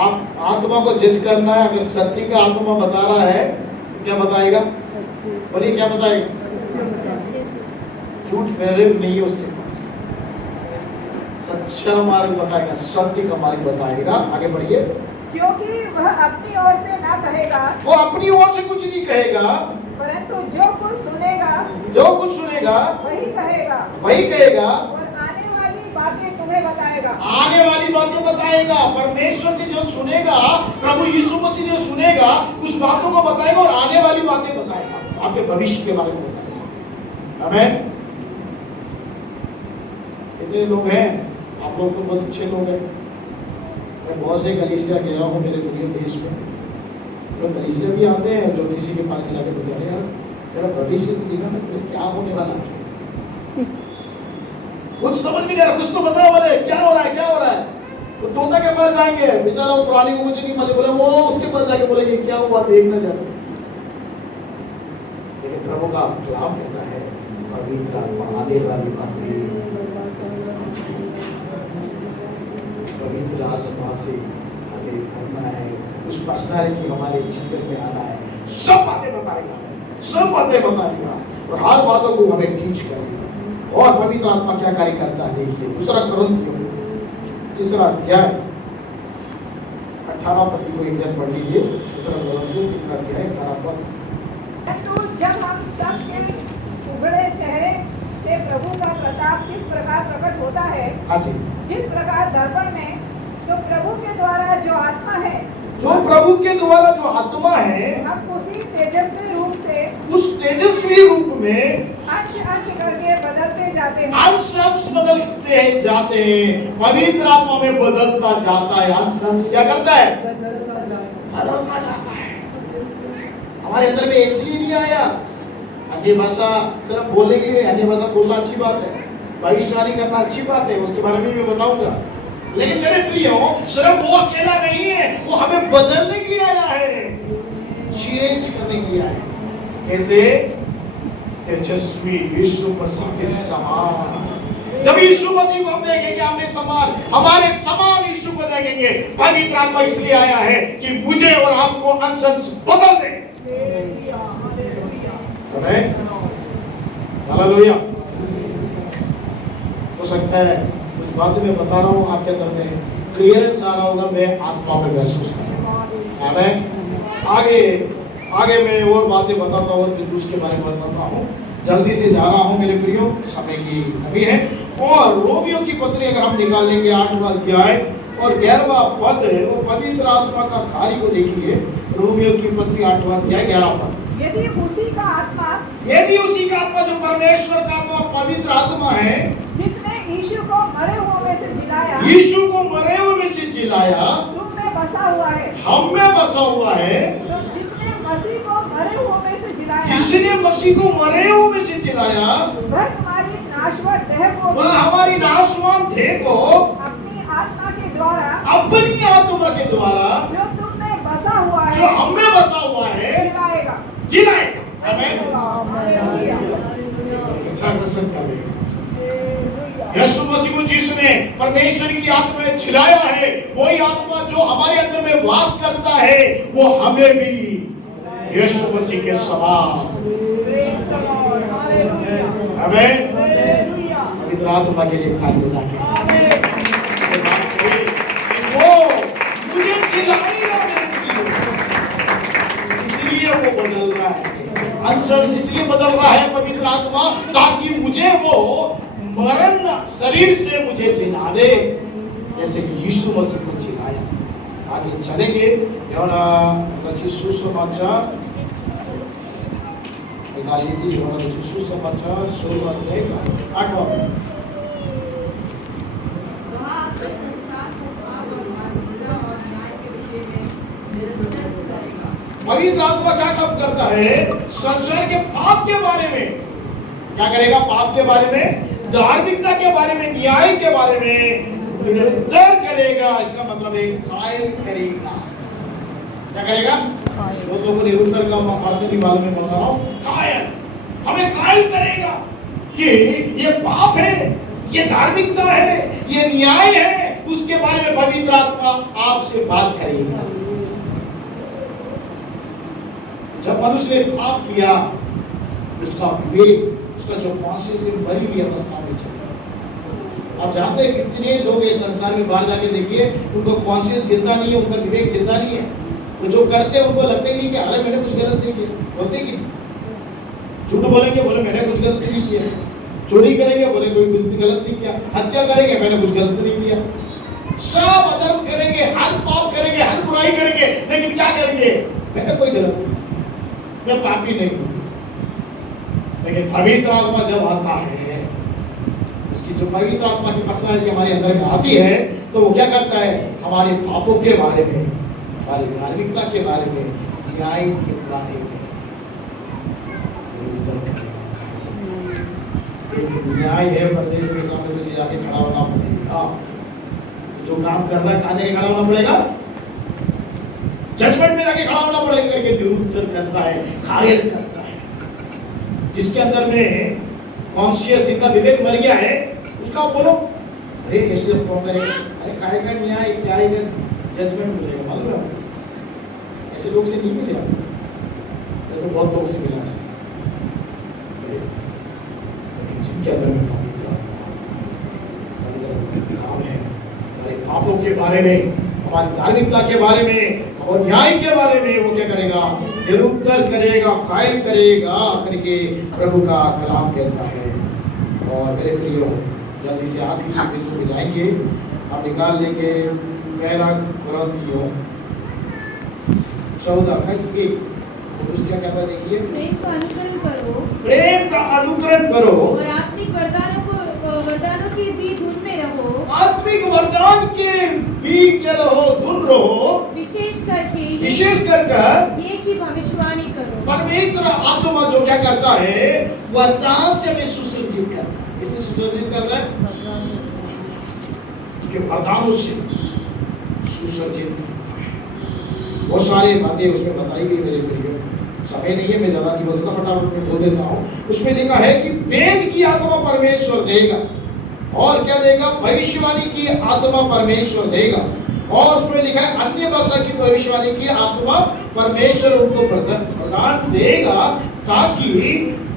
आप आत्मा को जज करना है, अगर सत्य का आत्मा बता रहा है क्या बताएगा, बोलिए क्या बताएगा, झूठ फेरेब नहीं है उसके पास, सच्चा मार्ग बताएगा, सत्य का मार्ग बताएगा। आगे बढ़िए, क्योंकि वह अपनी ओर से ना कहेगा, वो अपनी ओर से कुछ नहीं कहेगा, परंतु जो कुछ सुनेगा, जो कुछ सुनेगा वही कहेगा, वही कहेगा, और आने वाली बातें तुम्हें बताएगा। आने वाली बातें बताएगा। परमेश्वर से जो सुनेगा, प्रभु यीशु मसीह जो सुनेगा, उस बातों को बताएगा और आने वाली बातें बताएगा, आपके भविष्य के बारे में बताएगा। आमीन। इतने लोग हैं, आप लोग तो बहुत अच्छे लोग हैं। मैं बहुत से कलीसिया गया हूँ मेरे पूरे देश में, तो कलीसिया भी आते हैं जो किसी के पास जाके बोलते हैं यार तेरा भविष्य तो दिखा ना, क्या होने वाला है, कुछ समझ में नहीं आ रहा, कुछ तो बताओ बोले क्या हो रहा है, क्या हो रहा है। तो तोता के पास जाएंगे, बेचारा वो पुरानी को कुछ नहीं मालूम, बोले वो उसके पास जाके बोलेंगे क्या हुआ देखना जरा। लेकिन प्रभु का कलाम कहता है पवित्र आत्मा आने वाली बातें, पवित्र आत्मा से हमें भरना है, उस पर्सनालिटी हमारे जीवन में आना है, सब बातें बताएगा, सब बातें बताएगा और हर बातों को हमें टीच करेगा। और पवित्र आत्मा क्या कार्य करता है देखिए, दूसरा कुरिन्थियों 3 अध्याय 18 पद को एक जन पढ़ लीजिए। दूसरा कुरिन्थियों 3 अध्याय 18 पद। परंतु जब हम सबके उघड़े चेहरे से प्रभु का प्रताप किस प्रकार प्रकट होता है, हाँ जी, जिस प्रकार दर्पण में, तो प्रभु के द्वारा जो आत्मा है, जो प्रभु के द्वारा जो आत्मा है, हम उसी तेजस्वी रूप से उस तेजस्वी रूप में अंश अंश करके बदलते जाते हैं। अंश अंश बदलते हैं जाते हैं, पवित्र आत्मा में बदलता जाता है। अंश अंश क्या करता है? बदलता जाता है। हमारे अंदर में इसलिए नहीं आया अन्य भाषा सिर्फ बोलने के लिए, अन्य भाषा बोलना अच्छी बात है, भविष्यवाणी करना अच्छी बात है, उसके बारे में मैं बताऊंगा। लेकिन मेरे प्रियो, सिर्फ वो अकेला नहीं है, वो हमें बदलने के लिए आया है, चेंज करने के लिए आया है। ऐसे तेजस्वी यीशु मसीह के समान, जब यीशु मसीह को हम देखेंगे हमने समान, हमारे समान यीशु को देखेंगे। पवित्र आत्मा इसलिए आया है कि मुझे और आपको अंश अंश बदल दे। आमीन, हालेलुया। हो सकता है कुछ बातें मैं बता रहा हूँ आपके अंदर में क्लियरेंस आ रहा होगा, मैं आत्मा में महसूस कर रहा हूँ। आमीन। आगे मैं और बातें बताता हूँ और बिंदु के बारे में बताता हूँ। जल्दी से जा रहा हूँ मेरे प्रियो, समय की कमी है। और रोमियो की पत्री अगर हम निकालेंगे 8वां अध्याय और 11वां पद और पवित्र आत्मा का कार्य को देखिए। रोमियो की पत्री 8वां अध्याय 11वां पद। यदि उसी का आत्मा जो परमेश्वर का आत्मा पवित्र आत्मा है, जिसने यीशु को मरे हुए में से जिलाया, यीशु को मरे हुए में से जिलाया, तुम में बसा हुआ है, हम में बसा हुआ है। तो जिसने मसीह को मरे हुए में से जिलाया, जिसने मसीह को मरे हुए में से जिलाया, वह तुम्हारी नाशवान देह को, वह हमारी नाशवान देह को अपनी आत्मा के द्वारा, अपनी आत्मा के द्वारा जो तुम में बसा हुआ है, जो हम में बसा हुआ है जिलाएगा। जिलाएगा। आमीन। हालेलुया। अच्छा प्रसन्न करेगा। यीशु मसीह को जिसने परमेश्वर की आत्मा में छिलाया है, वही आत्मा जो हमारे अंदर में वास करता है, वो हमें भी यीशु मसीह के समान। आमीन। पवित्र आत्मा के लिए ताली बजा के वो मुझे जिलाएगा, इसलिए वो बदल रहा है, अंश इसलिए बदल रहा है पवित्र आत्मा, ताकि मुझे वो मरण शरीर से मुझे जिला दे, जैसे यीशु मसीह को जिलाया। आगे चलेंगे। यूहन्ना रचित सुसमाचार निकाल लीजिए। यूहन्ना रचित सुसमाचार 16 अध्याय 8वां पद। पवित्र आत्मा क्या काम करता है? संसार के पाप के बारे में क्या करेगा? पाप के बारे में, धार्मिकता के बारे में, न्याय के बारे में निरुद्ध करेगा। इसका मतलब है कायल करेगा। क्या करेगा? वो लोगों ने निरुद्ध का अर्थ नहीं मालूम, में बता रहा हूं। कायल, हमें कायल करेगा कि ये पाप है, ये धार्मिकता है, ये न्याय है, उसके बारे में पवित्र आत्मा आपसे बात करेगा। जब मनुष्य ने पाप किया, उसका विवेक, उसका जो कॉन्शियस है, मरी हुई अवस्था में चला। आप जानते हैं कितने लोग इस संसार में बाहर जाके देखिए, उनको कॉन्शियस जिंदा नहीं है, उनका विवेक जिंदा नहीं है। वो जो करते हैं उनको लगता ही नहीं कि अरे मैंने कुछ गलत नहीं किया। बोलते कि झूठ बोलेंगे, बोले मैंने कुछ गलत नहीं किया। चोरी करेंगे, बोले कोई कुछ गलत नहीं किया। हत्या करेंगे, मैंने कुछ गलत नहीं किया। सब अधर्म करेंगे, हर पाप करेंगे, हर बुराई करेंगे, लेकिन क्या करेंगे? मैंने कोई गलत नहीं, मैं पापी नहीं हूं। लेकिन पवित्र आत्मा जब आता है, उसकी जो पवित्र आत्मा की पर्सनालिटी हमारे अंदर में आती है, तो वो क्या करता है? हमारे पापों के बारे में, हमारी धार्मिकता के बारे में, न्याय के बारे में निरुद्ध करेगा। एक न्याय है, परमेश्वर के सामने तुझे जाके खड़ा होना पड़ेगा। जो काम कर रहा है, कहाँ जाके खड़ा होना पड़ेगा? जजमेंट में जाके खड़ा होना पड़ेगा। करके निरुद्ध करता है, घायल करता है। जिसके अंदर में कॉन्शियस, जिनका विवेक मर गया है, उसका बोलो अरे ऐसे कौन करेगा, अरे काय का न्याय क्या है, जजमेंट मिलेगा, मालूम है आपको? ऐसे लोग से नहीं मिले आप, मैं तो बहुत लोग से मिला ऐसे, लेकिन जिनके अंदर में पवित्र काम है, हमारे पापों के बारे में, हमारी धार्मिकता के बारे में और न्याय के बारे में, वो क्या करेगा, निरुत्तर करेगा, कायल करेगा करके प्रभु का कलाम कहता है। और मेरे प्रियो, जल्दी से आखिरी बिंदु में जाएंगे, हम निकाल लेंगे पहला कुरिन्थियों 14 का 1, पुरुष क्या कहता है देखिए, प्रेम का अनुकरण करो, प्रेम का अनुकरण करो और आत्मिक वरदानों के भी धुन में रहो, आत्मिक वरदान के भी क्या रहो, धुन रहो, विशेष कर ये कि भविष्यवाणी करो। पवित्र आत्मा जो क्या करता है, वरदान से हमें सुसज्जित करता है। इससे सुसज्जित करता है कि वरदानों से सुसज्जित करता है। बहुत सारी बातें उसमें बताई गई मेरे प्रिय, समय नहीं है, मैं ज्यादा नहीं बोलता, फटाफट में बोल देता हूँ। उसमें लिखा है कि वेद की आत्मा परमेश्वर देगा, और क्या देगा, भविष्यवाणी की आत्मा परमेश्वर देगा, और उसमें लिखा है अन्य भाषा की भविष्यवाणी की आत्मा परमेश्वर उनको प्रदान देगा, ताकि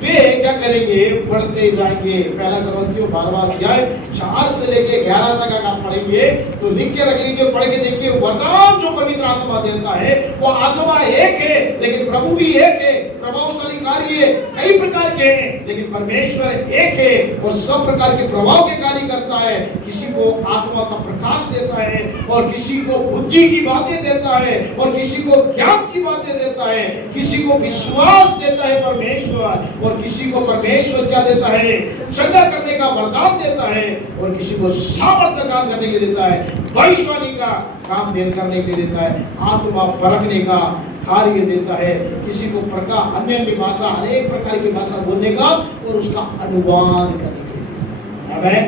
वे क्या करेंगे, बढ़ते जाएंगे। पहला कुरिन्थियों 12वां अध्याय 4 से लेके 11 तक अगर आप पढ़ेंगे तो लिख के रख लीजिए, पढ़ के देखिए। वरदान जो पवित्र आत्मा देता है वो आत्मा एक है, लेकिन प्रभु भी एक है, प्रभावशाली कार्य कई प्रकार के हैं, लेकिन परमेश्वर एक है और सब प्रकार के प्रभाव के कार्य करता है। किसी को आत्मा का प्रकाश देता है, और किसी को बुद्धि की बातें देता है, और किसी को ज्ञान की बातें देता है, किसी को विश्वास देता है परमेश्वर, और किसी को परमेश्वर क्या देता है, चंगा करने का वरदान देता है, और किसी को सामर्थ का काम करने के लिए देता है, भविष्यवाणी का काम करने के लिए देता है, आत्मा परखने का कार्य देता है, किसी को प्रकार अन्य भाषा, अनेक प्रकार की भाषा बोलने का और उसका अनुवाद करने के लिए देता है। आमेन।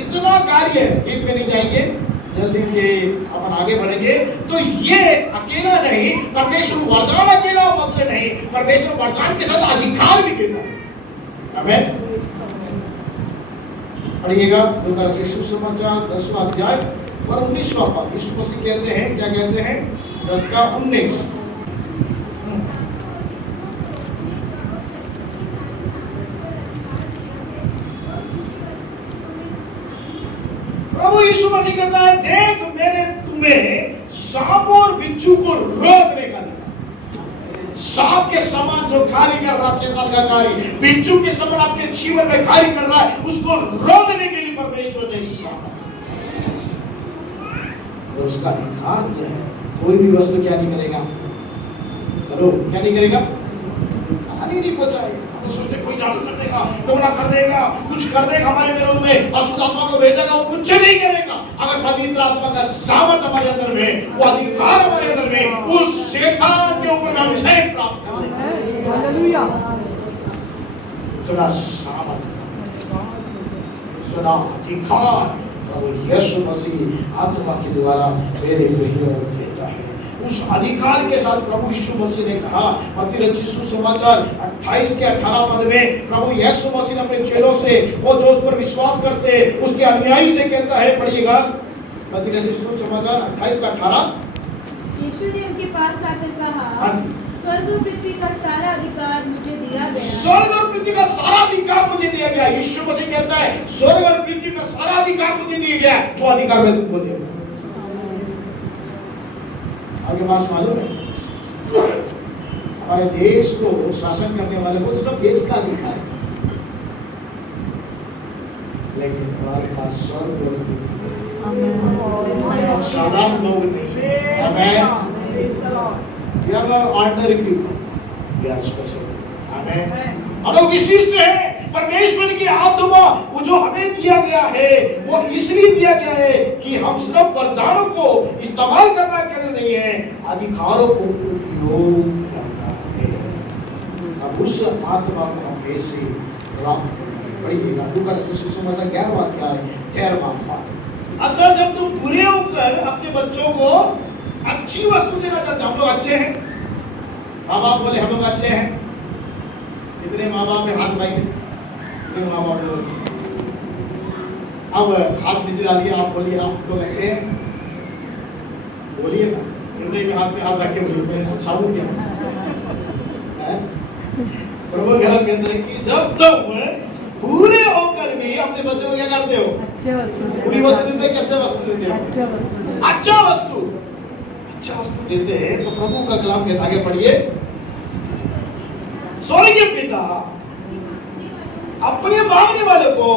इतना कार्य है, एक में नहीं जाएंगे, जल्दी से अपन आगे बढ़ेंगे। तो ये अकेला नहीं, परमेश्वर वरदान अकेला मात्र नहीं, परमेश्वर वरदान के साथ अधिकार भी देता है। आमेन। पढ़िएगा लूका रचित सुसमाचार 10वां अध्याय और 19वां पद। यीशु मसीह कहते हैं, क्या कहते हैं, 10 का 19, प्रभु यीशु मसीह कहता है, देख मैंने तुम्हें सांप और बिच्छू को रोकने का दिया। सांप के समान जो कार्य कर रहा शैतान का कार्य, बिच्छू के समान आपके जीवन में कार्य कर रहा है, उसको रोकने के लिए परमेश्वर ने सांप और उसका अधिकार दिया है। कोई भी वस्तु क्या नहीं करेगा, हेलो, क्या नहीं करेगा, हानि नहीं पहुंचाएगा। हम सोचते कोई जादू कर देगा, टोना कर देगा, कुछ कर देगा हमारे विरोध में, अशुद्ध आत्मा को भेजेगा, वो कुछ नहीं करेगा। अगर पवित्र आत्मा का सामर्थ हमारे अंदर में, वो अधिकार हमारे अंदर में, उस शैतान के ऊपर हम जय प्राप्त करेंगे। हालेलुया। इतना सामर्थ, इतना अधिकार प्रभु यीशु मसीह आत्मा के द्वारा मेरे प्रियो देता है। उस अधिकार के साथ प्रभु यीशु मसीह ने कहा, मत्ती रचित सुसमाचार 28 के 18 पद में प्रभु यीशु मसीह ने अपने चेलों से, वो जो उस पर विश्वास करते हैं उसके अनुयायी से कहता है, पढ़िएगा मत्ती रचित सुसमाचार 28 का 18। यीशु ने उनके पास आकर कहा, स्वर्ग और पृथ्वी का सारा अधिकार मुझे दिया गया। स्वर्ग और पृथ्वी का सारा अधिकार मुझे दिया गया। यीशु मसीह कहता है, स्वर्ग और पृथ्वी का सारा अधिकार मुझे दिया गया, वो अधिकार मैं तुमको दूंगा। आपके पास मालूम है, हमारे देश को शासन करने वाले को सिर्फ देश का अधिकार है, लेकिन हमारे पास स्वर्ग और पृथ्वी का साधारण लोग नहीं है। We are not ordinary people. We are special. Amen. हम लोग विशिष्ट हैं। परमेश्वर की आत्मा वो जो हमें दिया गया है, वो इसलिए दिया गया है कि हम सिर्फ वरदानों को इस्तेमाल करना के लिए नहीं है, अधिकारों को उपयोग करना है। अब उस आत्मा को हम कैसे प्राप्त करेंगे, पढ़िएगा लूका रचित सुसमाचार 11वां अध्याय 13वां पद। अतः जब तुम बुरे होकर अपने बच्चों को अच्छी वस्तु देना चाहते, हम लोग अच्छे हैं, माँ बाप बोले हम लोग अच्छे हैं, कितने माँ बाप में हाथ उठाएंगे, अपने माँ बाप लोग। अब हाथ नीचे डालिए, आप बोलिए आप लोग अच्छे हैं, बोलिए ना, हृदय में हाथ रख के बोलिए मैं अच्छा हूँ क्या? प्रभु कहता है कि जब तक पूरे होकर भी अपने बच्चों को क्या करते हो? पूरी वस्तु देते हैं कि अच्छा वस्तु देते हो? अच्छा वस्तु देते हैं। तो प्रभु का कलाम कहता है, आगे पढ़िए, स्वर्गीय पिता अपने मांगने वाले को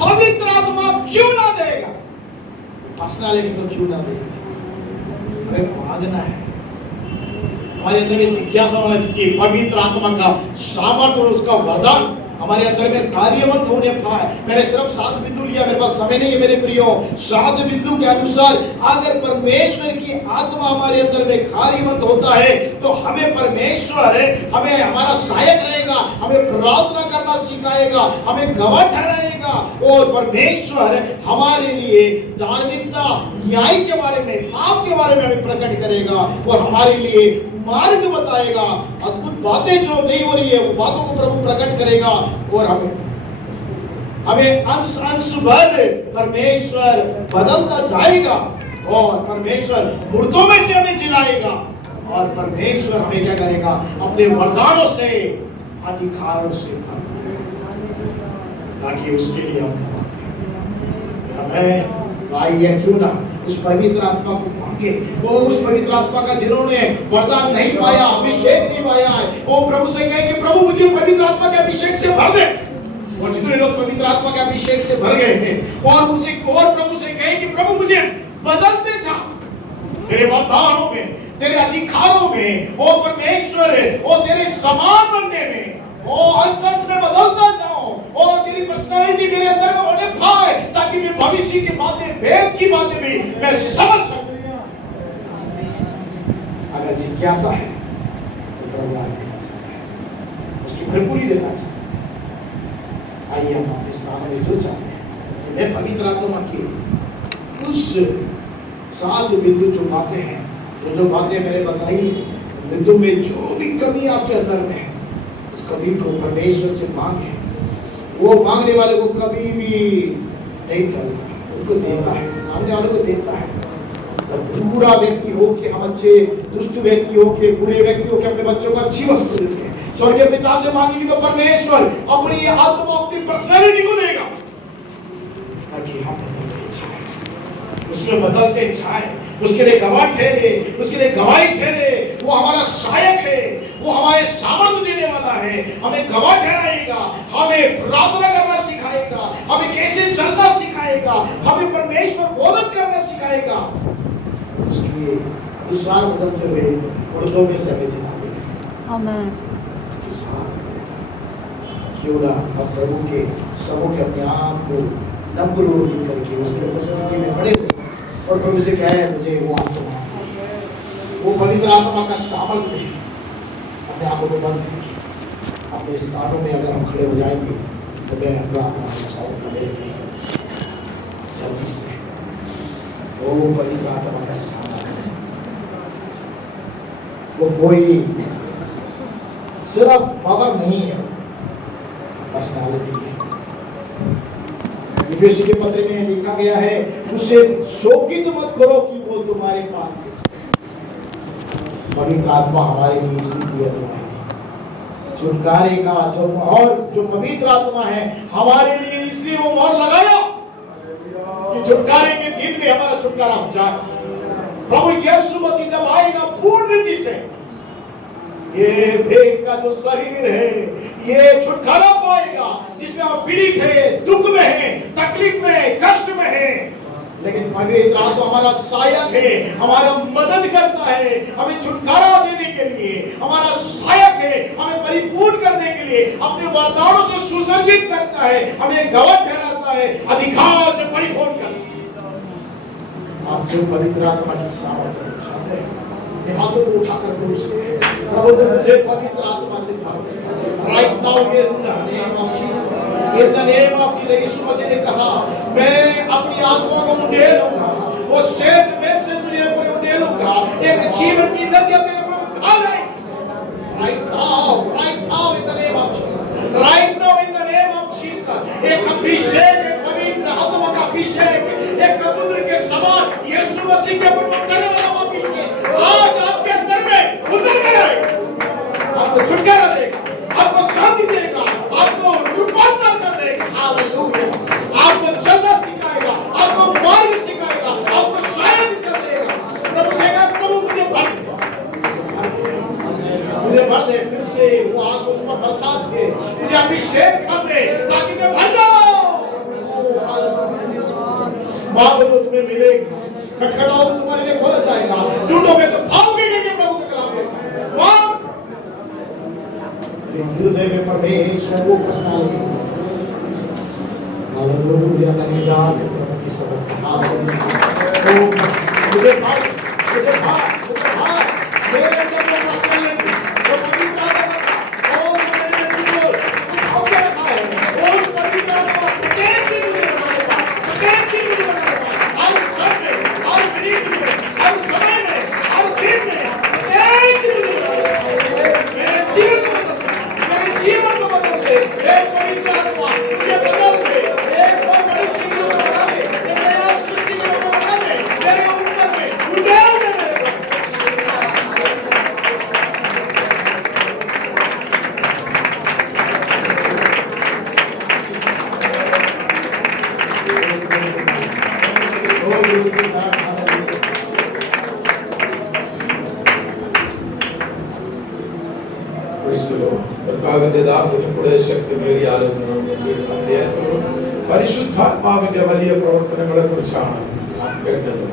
पवित्र आत्मा क्यों ना देगा? पर्सनालिटी को क्यों ना देगा? हमें मांगना है, हमारे अंदर में जिज्ञासा होना चाहिए, पवित्र आत्मा का सामर्थ्य और उसका वरदान हमारे अंदर में कार्यवंत होने पाए। मैंने सिर्फ 7 बिंदु लिया, मेरे पास समय नहीं है मेरे प्रियो। 7 बिंदु के अनुसार अगर परमेश्वर की आत्मा हमारे अंदर में कार्यवंत होता है तो हमें परमेश्वर हमें हमारा सहायक रहेगा, हमें प्रार्थना करना सिखाएगा, हमें गवाह ठहराएगा और परमेश्वर हमारे लिए धार्मिकता, न्याय के बारे में, पाप के बारे में हमें प्रकट करेगा और हमारे लिए मार्ग बताएगा। अद्भुत बातें जो नहीं हो रही है वो बातों को प्रभु प्रकट करेगा और हमें अंश भर परमेश्वर बदलता जाएगा और परमेश्वर मुर्दों में से हमें जिलाएगा और परमेश्वर हमें क्या करेगा? अपने वरदानों से, अधिकारों से भरना, ताकि उसके लिए हम हमें आइए क्यों ना उस पवित्र आत्मा को मांगे। वो उस पवित्र आत्मा का जिन्होंने वरदान नहीं पाया, अभिषेक नहीं पाया है, वो प्रभु से कहे कि प्रभु मुझे पवित्र आत्मा के अभिषेक से भर दे। और जितने लोग पवित्र आत्मा के अभिषेक से भर गए थे और उनसे और प्रभु से कहे कि प्रभु मुझे बदलते जा तेरे वरदानों में, तेरे अधिकारों में, ओ परमेश्वर, ओ तेरे समान बनने में, ओ अंश में बदलता जाऊं और तेरी पर्सनालिटी मेरे अंदर में होने पाए ताकि मैं भविष्य की बातें, वेद की बातें भी मैं समझ सकूं। अगर जिज्ञासा है तो प्रभु आज देना चाहता है, उसकी भरपूरी देना चाहता है। आइए हम अपने स्थान में जो चाहते हैं कि मैं पवित्र आत्मा की उस 7 बिंदु जो बातें हैं, जो बातें मैंने बताई, बिंदु में जो भी कमी आपके अंदर में है उस कमी को परमेश्वर से मांगे। वो मांगने वाले को कभी भी नहीं टलता, उनको देता है, मांगने वाले को देता है। जब बुरा व्यक्ति हो कि हम अच्छे, दुष्ट व्यक्ति हो कि बुरे व्यक्ति हो कि अपने बच्चों को अच्छी वस्तु देते हैं, स्वर्गीय पिता से मांगेंगे तो परमेश्वर अपनी आत्मा, अपनी पर्सनालिटी को देगा ताकि हम बदलते जाए, उसमें बदलते जाए, उसके लिए गवाह ठहरे, उसके लिए गवाही ठहरे। वो हमारा सहायक है, वो हमारे सामर्थ्य देने वाला है, हमें गवाह ठहराएगा, हमें प्रार्थना करना सिखाएगा, हमें कैसे चलना सिखाएगा, हमें परमेश्वर बोधन करना सिखाएगा। उसके अनुसार बदलते हुए मुर्दों में से हमें जिला देगा। आमीन। क्यों ना हम प्रभु के समूह के अपने आप को नम्र रूप करके उसके पसंदगी में पड़े और प्रभु से कहे मुझे वो आत्मा, वो पवित्र आत्मा का सामर्थ्य दे। अपने आंखों को बंद करके अपने स्थानों में अगर हम खड़े हो जाएंगे तो मैं प्रार्थना करेंगे जल्दी से। वो पवित्र आत्मा का सामर्थ्य, वो कोई सिर्फ पावर नहीं है, पर्सनालिटी है। इफिसी के पत्र में लिखा गया है, उसे शोकित मत करो कि वो तुम्हारे पास थे। पवित्र आत्मा हमारे लिए इसलिए दिया गया है, छुटकारे का जो मोहर, जो पवित्र आत्मा है हमारे लिए इसलिए वो मोहर लगाया कि छुटकारे के दिन में हमारा छुटकारा हो जाए। प्रभु यीशु मसीह जब आएगा पूर्ण रीति से, ये देह का जो शरीर है ये छुटकारा पाएगा जिसमें हम पीड़ित है, दुख में है, तकलीफ में है, कष्ट में है। लेकिन पवित्र आत्मा हमारा सहायक है, हमारा मदद करता है, हमें छुटकारा देने के लिए हमारा सहायक है, हमें परिपूर्ण करने के लिए अपने वरदानों से सुसज्जित करता है, हमें गवाह ठहराता है, अधिकार से परिपूर्ण करता है। आप जो पवित्र आत्मा की सामर्थ्य चाहते हैं हाथों को उठाकर प्रभु मुझे पवित्र आत्मा से भर दे। Right now in the name of Jesus, in the name of Jesus. यीशु मसीह ने कहा मैं अपनी आत्मा को उंडेलूंगा, वो शेद में से तुझे उंडेलूंगा, एक जीवन की नदियां तेरे पर उठा जाएंगी। Right now in the name of Jesus, right मुझे भर दे, फिर से वो आग उस पर बरसा दे, मुझे अभिषेक कर दे ताकि मैं भर जाऊं। मांगो तो तुम्हें मिलेगा, खटखटाओ तो तुम्हारे लिए खोला जाएगा, ढूंढोगे तो पाओगे करके प्रभु का कलाम है। मांग हृदय में परमेश्वर को प्रसन्न हालेलुया। धन्यवाद प्रभु की सबक मुझे भाग मेरे अंदर जो मसले हैं जो पवित्र आत्मा और मेरे अंदर जो क्या रखा है उस पवित्र आत्मा प्रत्येक दिन मुझे बनाएगा, हर समय में, हर मिनट में, हर समय में, हर दिन में, प्रत्येक दिन मुझे बनाएगा। मेरे जीवन को बदल दे, एक पवित्र आत्मा मुझे बदल दे, एक बहुत बड़ी स्थिति को बना दे, एक नया सृष्टि को बना दे, मेरे ऊपर में उड़ाल दे मेरे को। കർത്താവിന്റെ ദാസനും കൂടെ ശക്തിമേറിയ പരിശുദ്ധാത്മാവിന്റെ വലിയ പ്രവർത്തനങ്ങളെ കുറിച്ചാണ് നാം കേട്ടത്.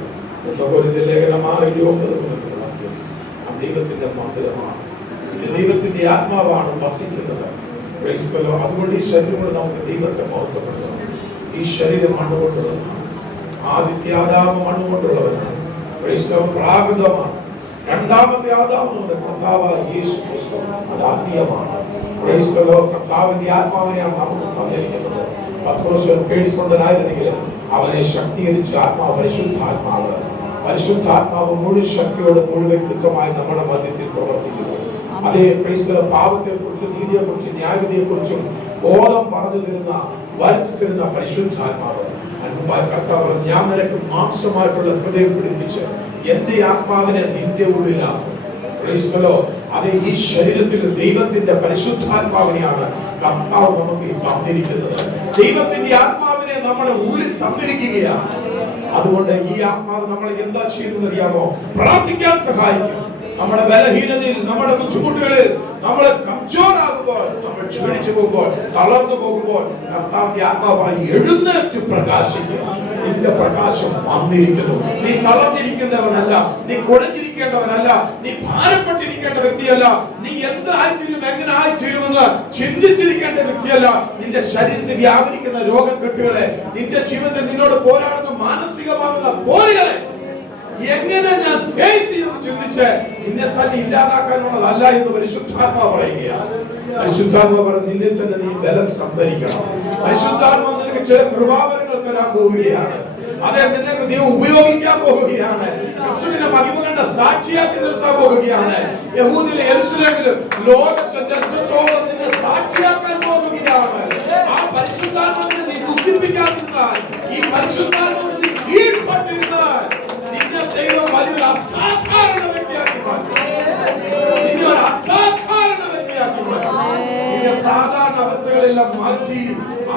ലേഖനം 6:29 ദൈവത്തിന്റെ മന്ദിരമാണ്, ഇത് ദൈവത്തിന്റെ ആത്മാവാണ് വസിക്കുന്നത്. അതുകൊണ്ട് ഈ ശരീരം കൊണ്ട് നമുക്ക് ദൈവത്തെ മഹത്വപ്പെടുത്തണം. ഈ ശരീരം മണ്ണുകൊണ്ടുള്ളതാണ്, ആദ്യത്തെ ആദാം മണ്ണുകൊണ്ടുള്ളവനാണ്, പ്രാകൃതമാണ്. രണ്ടാമത്തെ ആദാമുണ്ട് കർത്താവായ യേശു ക്രിസ്തു, അത് ആത്മീയമാണ്. കർത്താവിന്റെ ആത്മാവിനെയാണ് നമുക്ക് തന്നിരിക്കുന്നത്. പത്രോസ് പേടിക്കൊണ്ടനായിരുന്നെങ്കിലും അവനെ ശക്തീകരിച്ച ആത്മാവ് പരിശുദ്ധാത്മാവ് മുഴുവൻ ശക്തിയോട് മുഴുവൻ വ്യക്തിത്വമായി നമ്മുടെ മധ്യത്തിൽ പ്രവർത്തിക്കുന്നു. അതേ പാപത്തെ കുറിച്ചും നീതിയെ കുറിച്ചും ന്യായവിധിയെ കുറിച്ചും ബോധം പറഞ്ഞു തരുന്ന വരുത്തി തരുന്ന പരിശുദ്ധാത്മാവ്. കർത്താവ് ഞാൻ നിനക്ക് മാംസമായിട്ടുള്ള ഹൃദയം പിടിപ്പിച്ച് എന്റെ ആത്മാവിനെ നിന്റെ ഉള്ളിലാക്കും. അത് ഈ ശരീരത്തിൽ ദൈവത്തിന്റെ പരിശുദ്ധാത്മാവിനെയാണ് കർത്താവ് നമുക്ക് തന്നിരിക്കുന്നത്. ദൈവത്തിന്റെ ആത്മാവിനെ നമ്മുടെ ഉള്ളിൽ തന്നിരിക്കുകയാണ്. അതുകൊണ്ട് ഈ ആത്മാവ് നമ്മളെ എന്താ ചെയ്യുന്നത് അറിയാമോ? പ്രാർത്ഥിക്കാൻ സഹായിക്കും. നമ്മുടെ ബലഹീനതയിൽ, നമ്മുടെ ബുദ്ധിമുട്ടുകളിൽ നമ്മൾ കംജോറാകുമ്പോൾ, നമ്മൾ ക്ഷീണിച്ചു പോകുമ്പോൾ, തളർന്നു പോകുമ്പോൾ കർത്താവിന്റെ ആത്മാവ് പറയും, എഴുന്നേറ്റ് പ്രകാശിക്കുക, നിന്റെ പ്രകാശം വന്നിരിക്കുന്നു. നീ തളർന്നിരിക്കുന്നവനല്ല, നീ കുഴഞ്ഞിരിക്കേണ്ടവനല്ല, നീ ഭാരപ്പെട്ടിരിക്കേണ്ട വ്യക്തിയല്ല, നീ എന്തായിത്തീരും എങ്ങനെ ആയിത്തീരുമെന്ന് ചിന്തിച്ചിരിക്കേണ്ട വ്യക്തിയല്ല. നിന്റെ ശരീരത്തിൽ വ്യാപരിക്കുന്ന രോഗക്കെട്ടുകളെ, നിന്റെ ജീവിതത്തിൽ നിന്നോട് പോരാടുന്ന മാനസികമാകുന്ന പോരുകളെ എങ്ങനെ ഞാൻ ഫേസ് ചെയ്യുമെന്ന് ചിന്തിച്ച് നിന്നെ തന്നെ ഇല്ലാതാക്കാനുള്ളതല്ല എന്ന് പരിശുദ്ധാത്മാവ് പറയുകയാണ്. പരിശുദ്ധാത്മാവ് പറഞ്ഞു, നിന്നെ തന്നെ നീ ബലം സംഭരിക്കണം. പരിശുദ്ധാത്മാവ് നിനക്ക് ചില കൃപാവരങ്ങൾ തരാൻ പോവുകയാണ്. അതെ, നിന്നെ നീ ഉപയോഗിക്കാൻ പോവുകയാണ്. ക്രിസ്തുവിന്റെ മഹിമ കണ്ട സാക്ഷിയാക്കി നിർത്താൻ പോവുകയാണ്. യഹൂദിലെ യെരൂശലേമിലും ലോകത്തിന്റെ അറ്റത്തോളം നിന്നെ സാക്ഷിയാക്കാൻ പോവുകയാണ്. ആ പരിശുദ്ധാത്മാവിനെ നീ ബുദ്ധിപ്പിക്കാതിരുന്നാൽ, ഈ പരിശുദ്ധാത്മാവിനെ നീ കീഴ്പ്പെട്ടിരുന്നാൽ നിന്നെ ദൈവം വലിയൊരു അസാധാരണ വ്യക്തിയാക്കി മാറ്റും. നിന്നെ ഒരു അസാധാരണ വ്യക്തിയാക്കി മാറ്റും. നിന്റെ സാധാരണ അവസ്ഥകളെല്ലാം മാറ്റി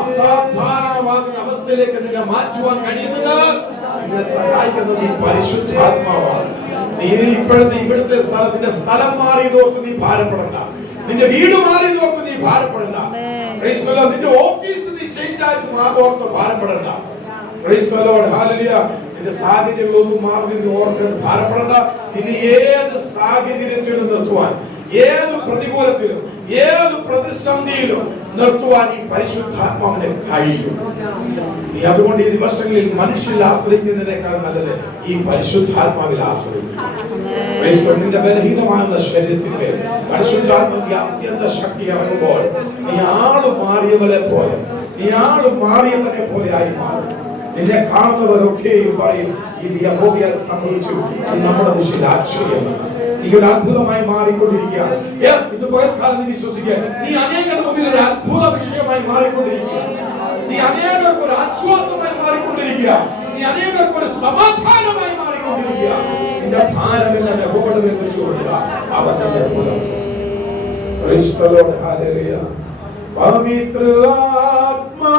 അസാധാരണമാകുന്ന അവസ്ഥയിലേക്ക് നിന്നെ മാറ്റുവാൻ കഴിയുന്നത്, നിന്നെ സഹായിക്കുന്നത് ഈ പരിശുദ്ധാത്മാവാണ്. നീ ഇപ്പോഴത്തെ ഇവിടുത്തെ സ്ഥലത്തിന്റെ സ്ഥലം മാറിയതോർത്ത് നീ ഭാരപ്പെടണ്ട, നിന്റെ വീട് മാറിയതോർത്ത് നീ ഭാരപ്പെടണ്ട, നിന്റെ ഓഫീസ് നീ ചേഞ്ച് ആയത് ഓർത്ത് ഭാരപ്പെടണ്ട. നിന്റെ സാഹചര്യങ്ങളൊന്നും മാറി നീ ഓർക്കാൻ ഭാരപ്പെടണ്ട. ഇനി ഏത് സാഹചര്യത്തിലും നിർത്തുവാൻ, ഏത് പ്രതികൂലത്തിലും, ഏത് പ്രതിസന്ധിയിലും നിർത്തുവാൻ ഈ പരിശുദ്ധാത്മാവിനെ കഴിയും. നീ അതുകൊണ്ട് ഈ ദിവസങ്ങളിൽ മനുഷ്യരിൽ ആശ്രയിക്കുന്നതിനേക്കാൾ നല്ലത് ഈ പരിശുദ്ധാത്മാവിൽ ആശ്രയിക്കും. നിന്റെ ബലഹീനമാകുന്ന ശരീരത്തിന്റെ പരിശുദ്ധാത്മാവിന്റെ അത്യന്ത ശക്തി ഇറങ്ങുമ്പോൾ നീ ആള് മാറിയവനെ പോലെ ആയി മാറും. നിന്നെ കാണുന്നവരൊക്കെയും പറയും, ഇത് യഹോവയാൽ സംഭവിച്ചു, നമ്മുടെ ദിശയിൽ ആശ്ചര്യമാണ്. നീ ഒരു അത്ഭുതമായി മാറിക്കൊണ്ടിരിക്കുകയാണ്. ഇത് പകൽക്കാലം നീ വിശ്വസിക്കുക, നീ അനേകരുടെ മുമ്പിൽ ഒരു അത്ഭുത വിഷയമായി മാറിക്കൊണ്ടിരിക്കുക. നീ അനേകർക്ക് ഒരു ആശ്വാസമായി മാറിക്കൊണ്ടിരിക്കുക. നീ അനേകർക്ക് ഒരു സമാധാനമായി മാറിക്കൊണ്ടിരിക്കുക. നിന്റെ ഭാരമെല്ലാം യഹോവയുടെ കുറിച്ച് കൊടുക്കുക. അവൻ നിന്റെ അത്ഭുതം. പവിത്ര ആത്മാ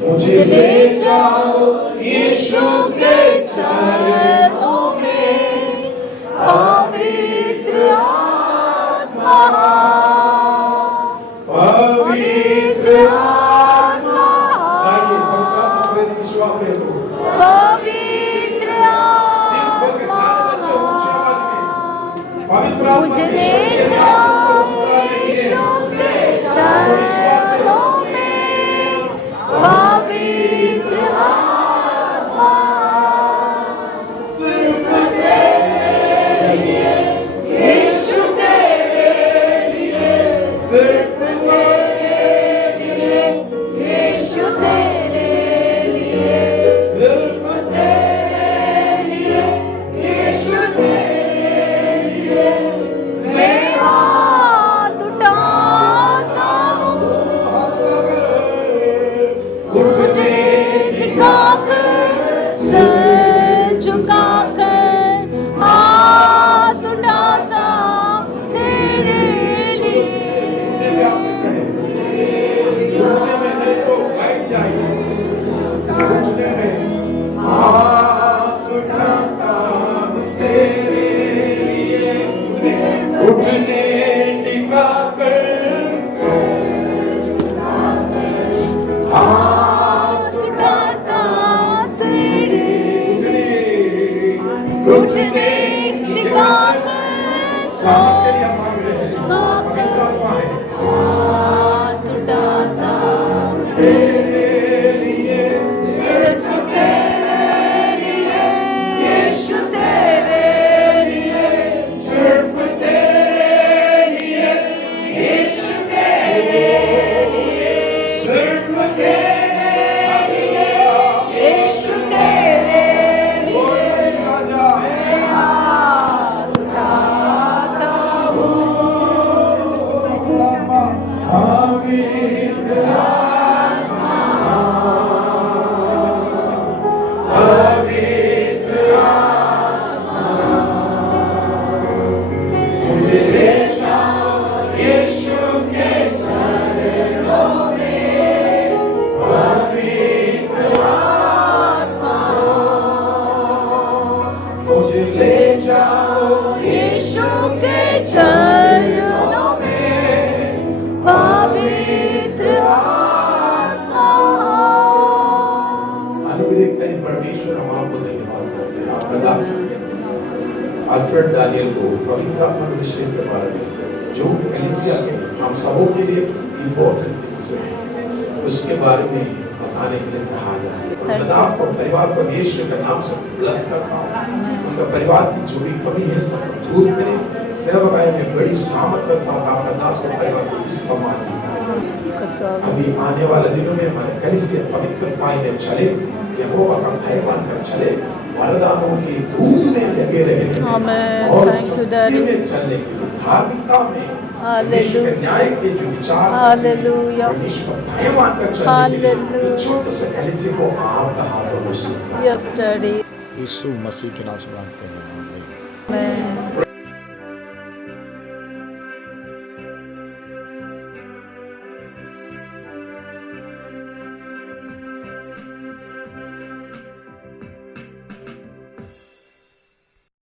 मुझे मुझे ले जाओ यीशु के चरणों में, पवित्र आत्मा, पवित्र आत्मा। गाइए, पवित्र आत्मा पर विश्वास है तो पवित्र दिल खोल के सारे बच्चे ऊंची आवाज में पवित्र आत्मा मुझे की ले शक्ति से जाओ आपको पूरा नहीं है। यीशु के चरणों में, पवित्र आत्मा, सिर्फ तेरे लिए, यीशु तेरे लिए, सिर्फ तेरे लिए, यीशु तेरे लिए, सिर्फ तेरे लिए, यीशु तेरे लिए, मैं हाथ उठाता हूँ, घुटने टिकाकर, सर झुकाकर, हाथ उठाता तेरे सुनने में लिए। आ सकता है, घुटने में नहीं तो बैठ जाइए। घुटने में हाथ उठाता हूं तेरे लिए, घुटने टिकाकर, हाथ उठाता तेरे लिए, घुटने टिकाकर, सामर्थ के लिए हम मांग रहे हैं। पवित्र आत्मा है हाथ उठाता तेरे लिए, सिर्फ तेरे लिए, यीशु तेरे लिए, सिर्फ तेरे लिए, यीशु तेरे लिए, सिर्फ तेरे लिए, यीशु तेरे लिए, राजा मैं हाथ उठाता हूँ। पवित्र आत्मा, पवित्र आत्मा, मुझे ले जाओ यीशु के चरणों में, पवित्र आत्मा, मुझे ले जाओ यीशु के चरणों में, पवित्र आत्मा। अनुग्रहकारी परमेश्वर हम आपको धन्यवाद करते हैं। आपका दास अल्फ्रेड दानियल को पवित्र आत्मा के अभिषेक के बारे में जो कलीसिया के हम सबों के लिए इम्पोर्टेंट थिंग्स है उसके बारे में बताने के लिए सहायता है। उनका दास को परिवार को यीशु के नाम से ब्लेस करता हूँ। उनका परिवार की जो भी कमी है सब दूर करें। सेवकाई में बड़ी सामर्थ के साथ आपका दास को परिवार को इस्तेमाल अभी आने वाले दिनों में हमारे कलीसिया पवित्रता में चले, यहोवा का भय मानकर चले, वरदानों की धूम में लगे रहे आमेन। और Thank you, सत्य Daddy. में चलने की जो धार्मिकता में Hallelujah. परमेश्वर के न्याय के जो विचार Hallelujah. परमेश्वर का भय मानकर चलने के लिए Hallelujah. इस छोटे से कलीसिया को आपका हाथों में सौंपता हूं। Yes daddy. यीशु मसीह के नाम से मांगते हैं।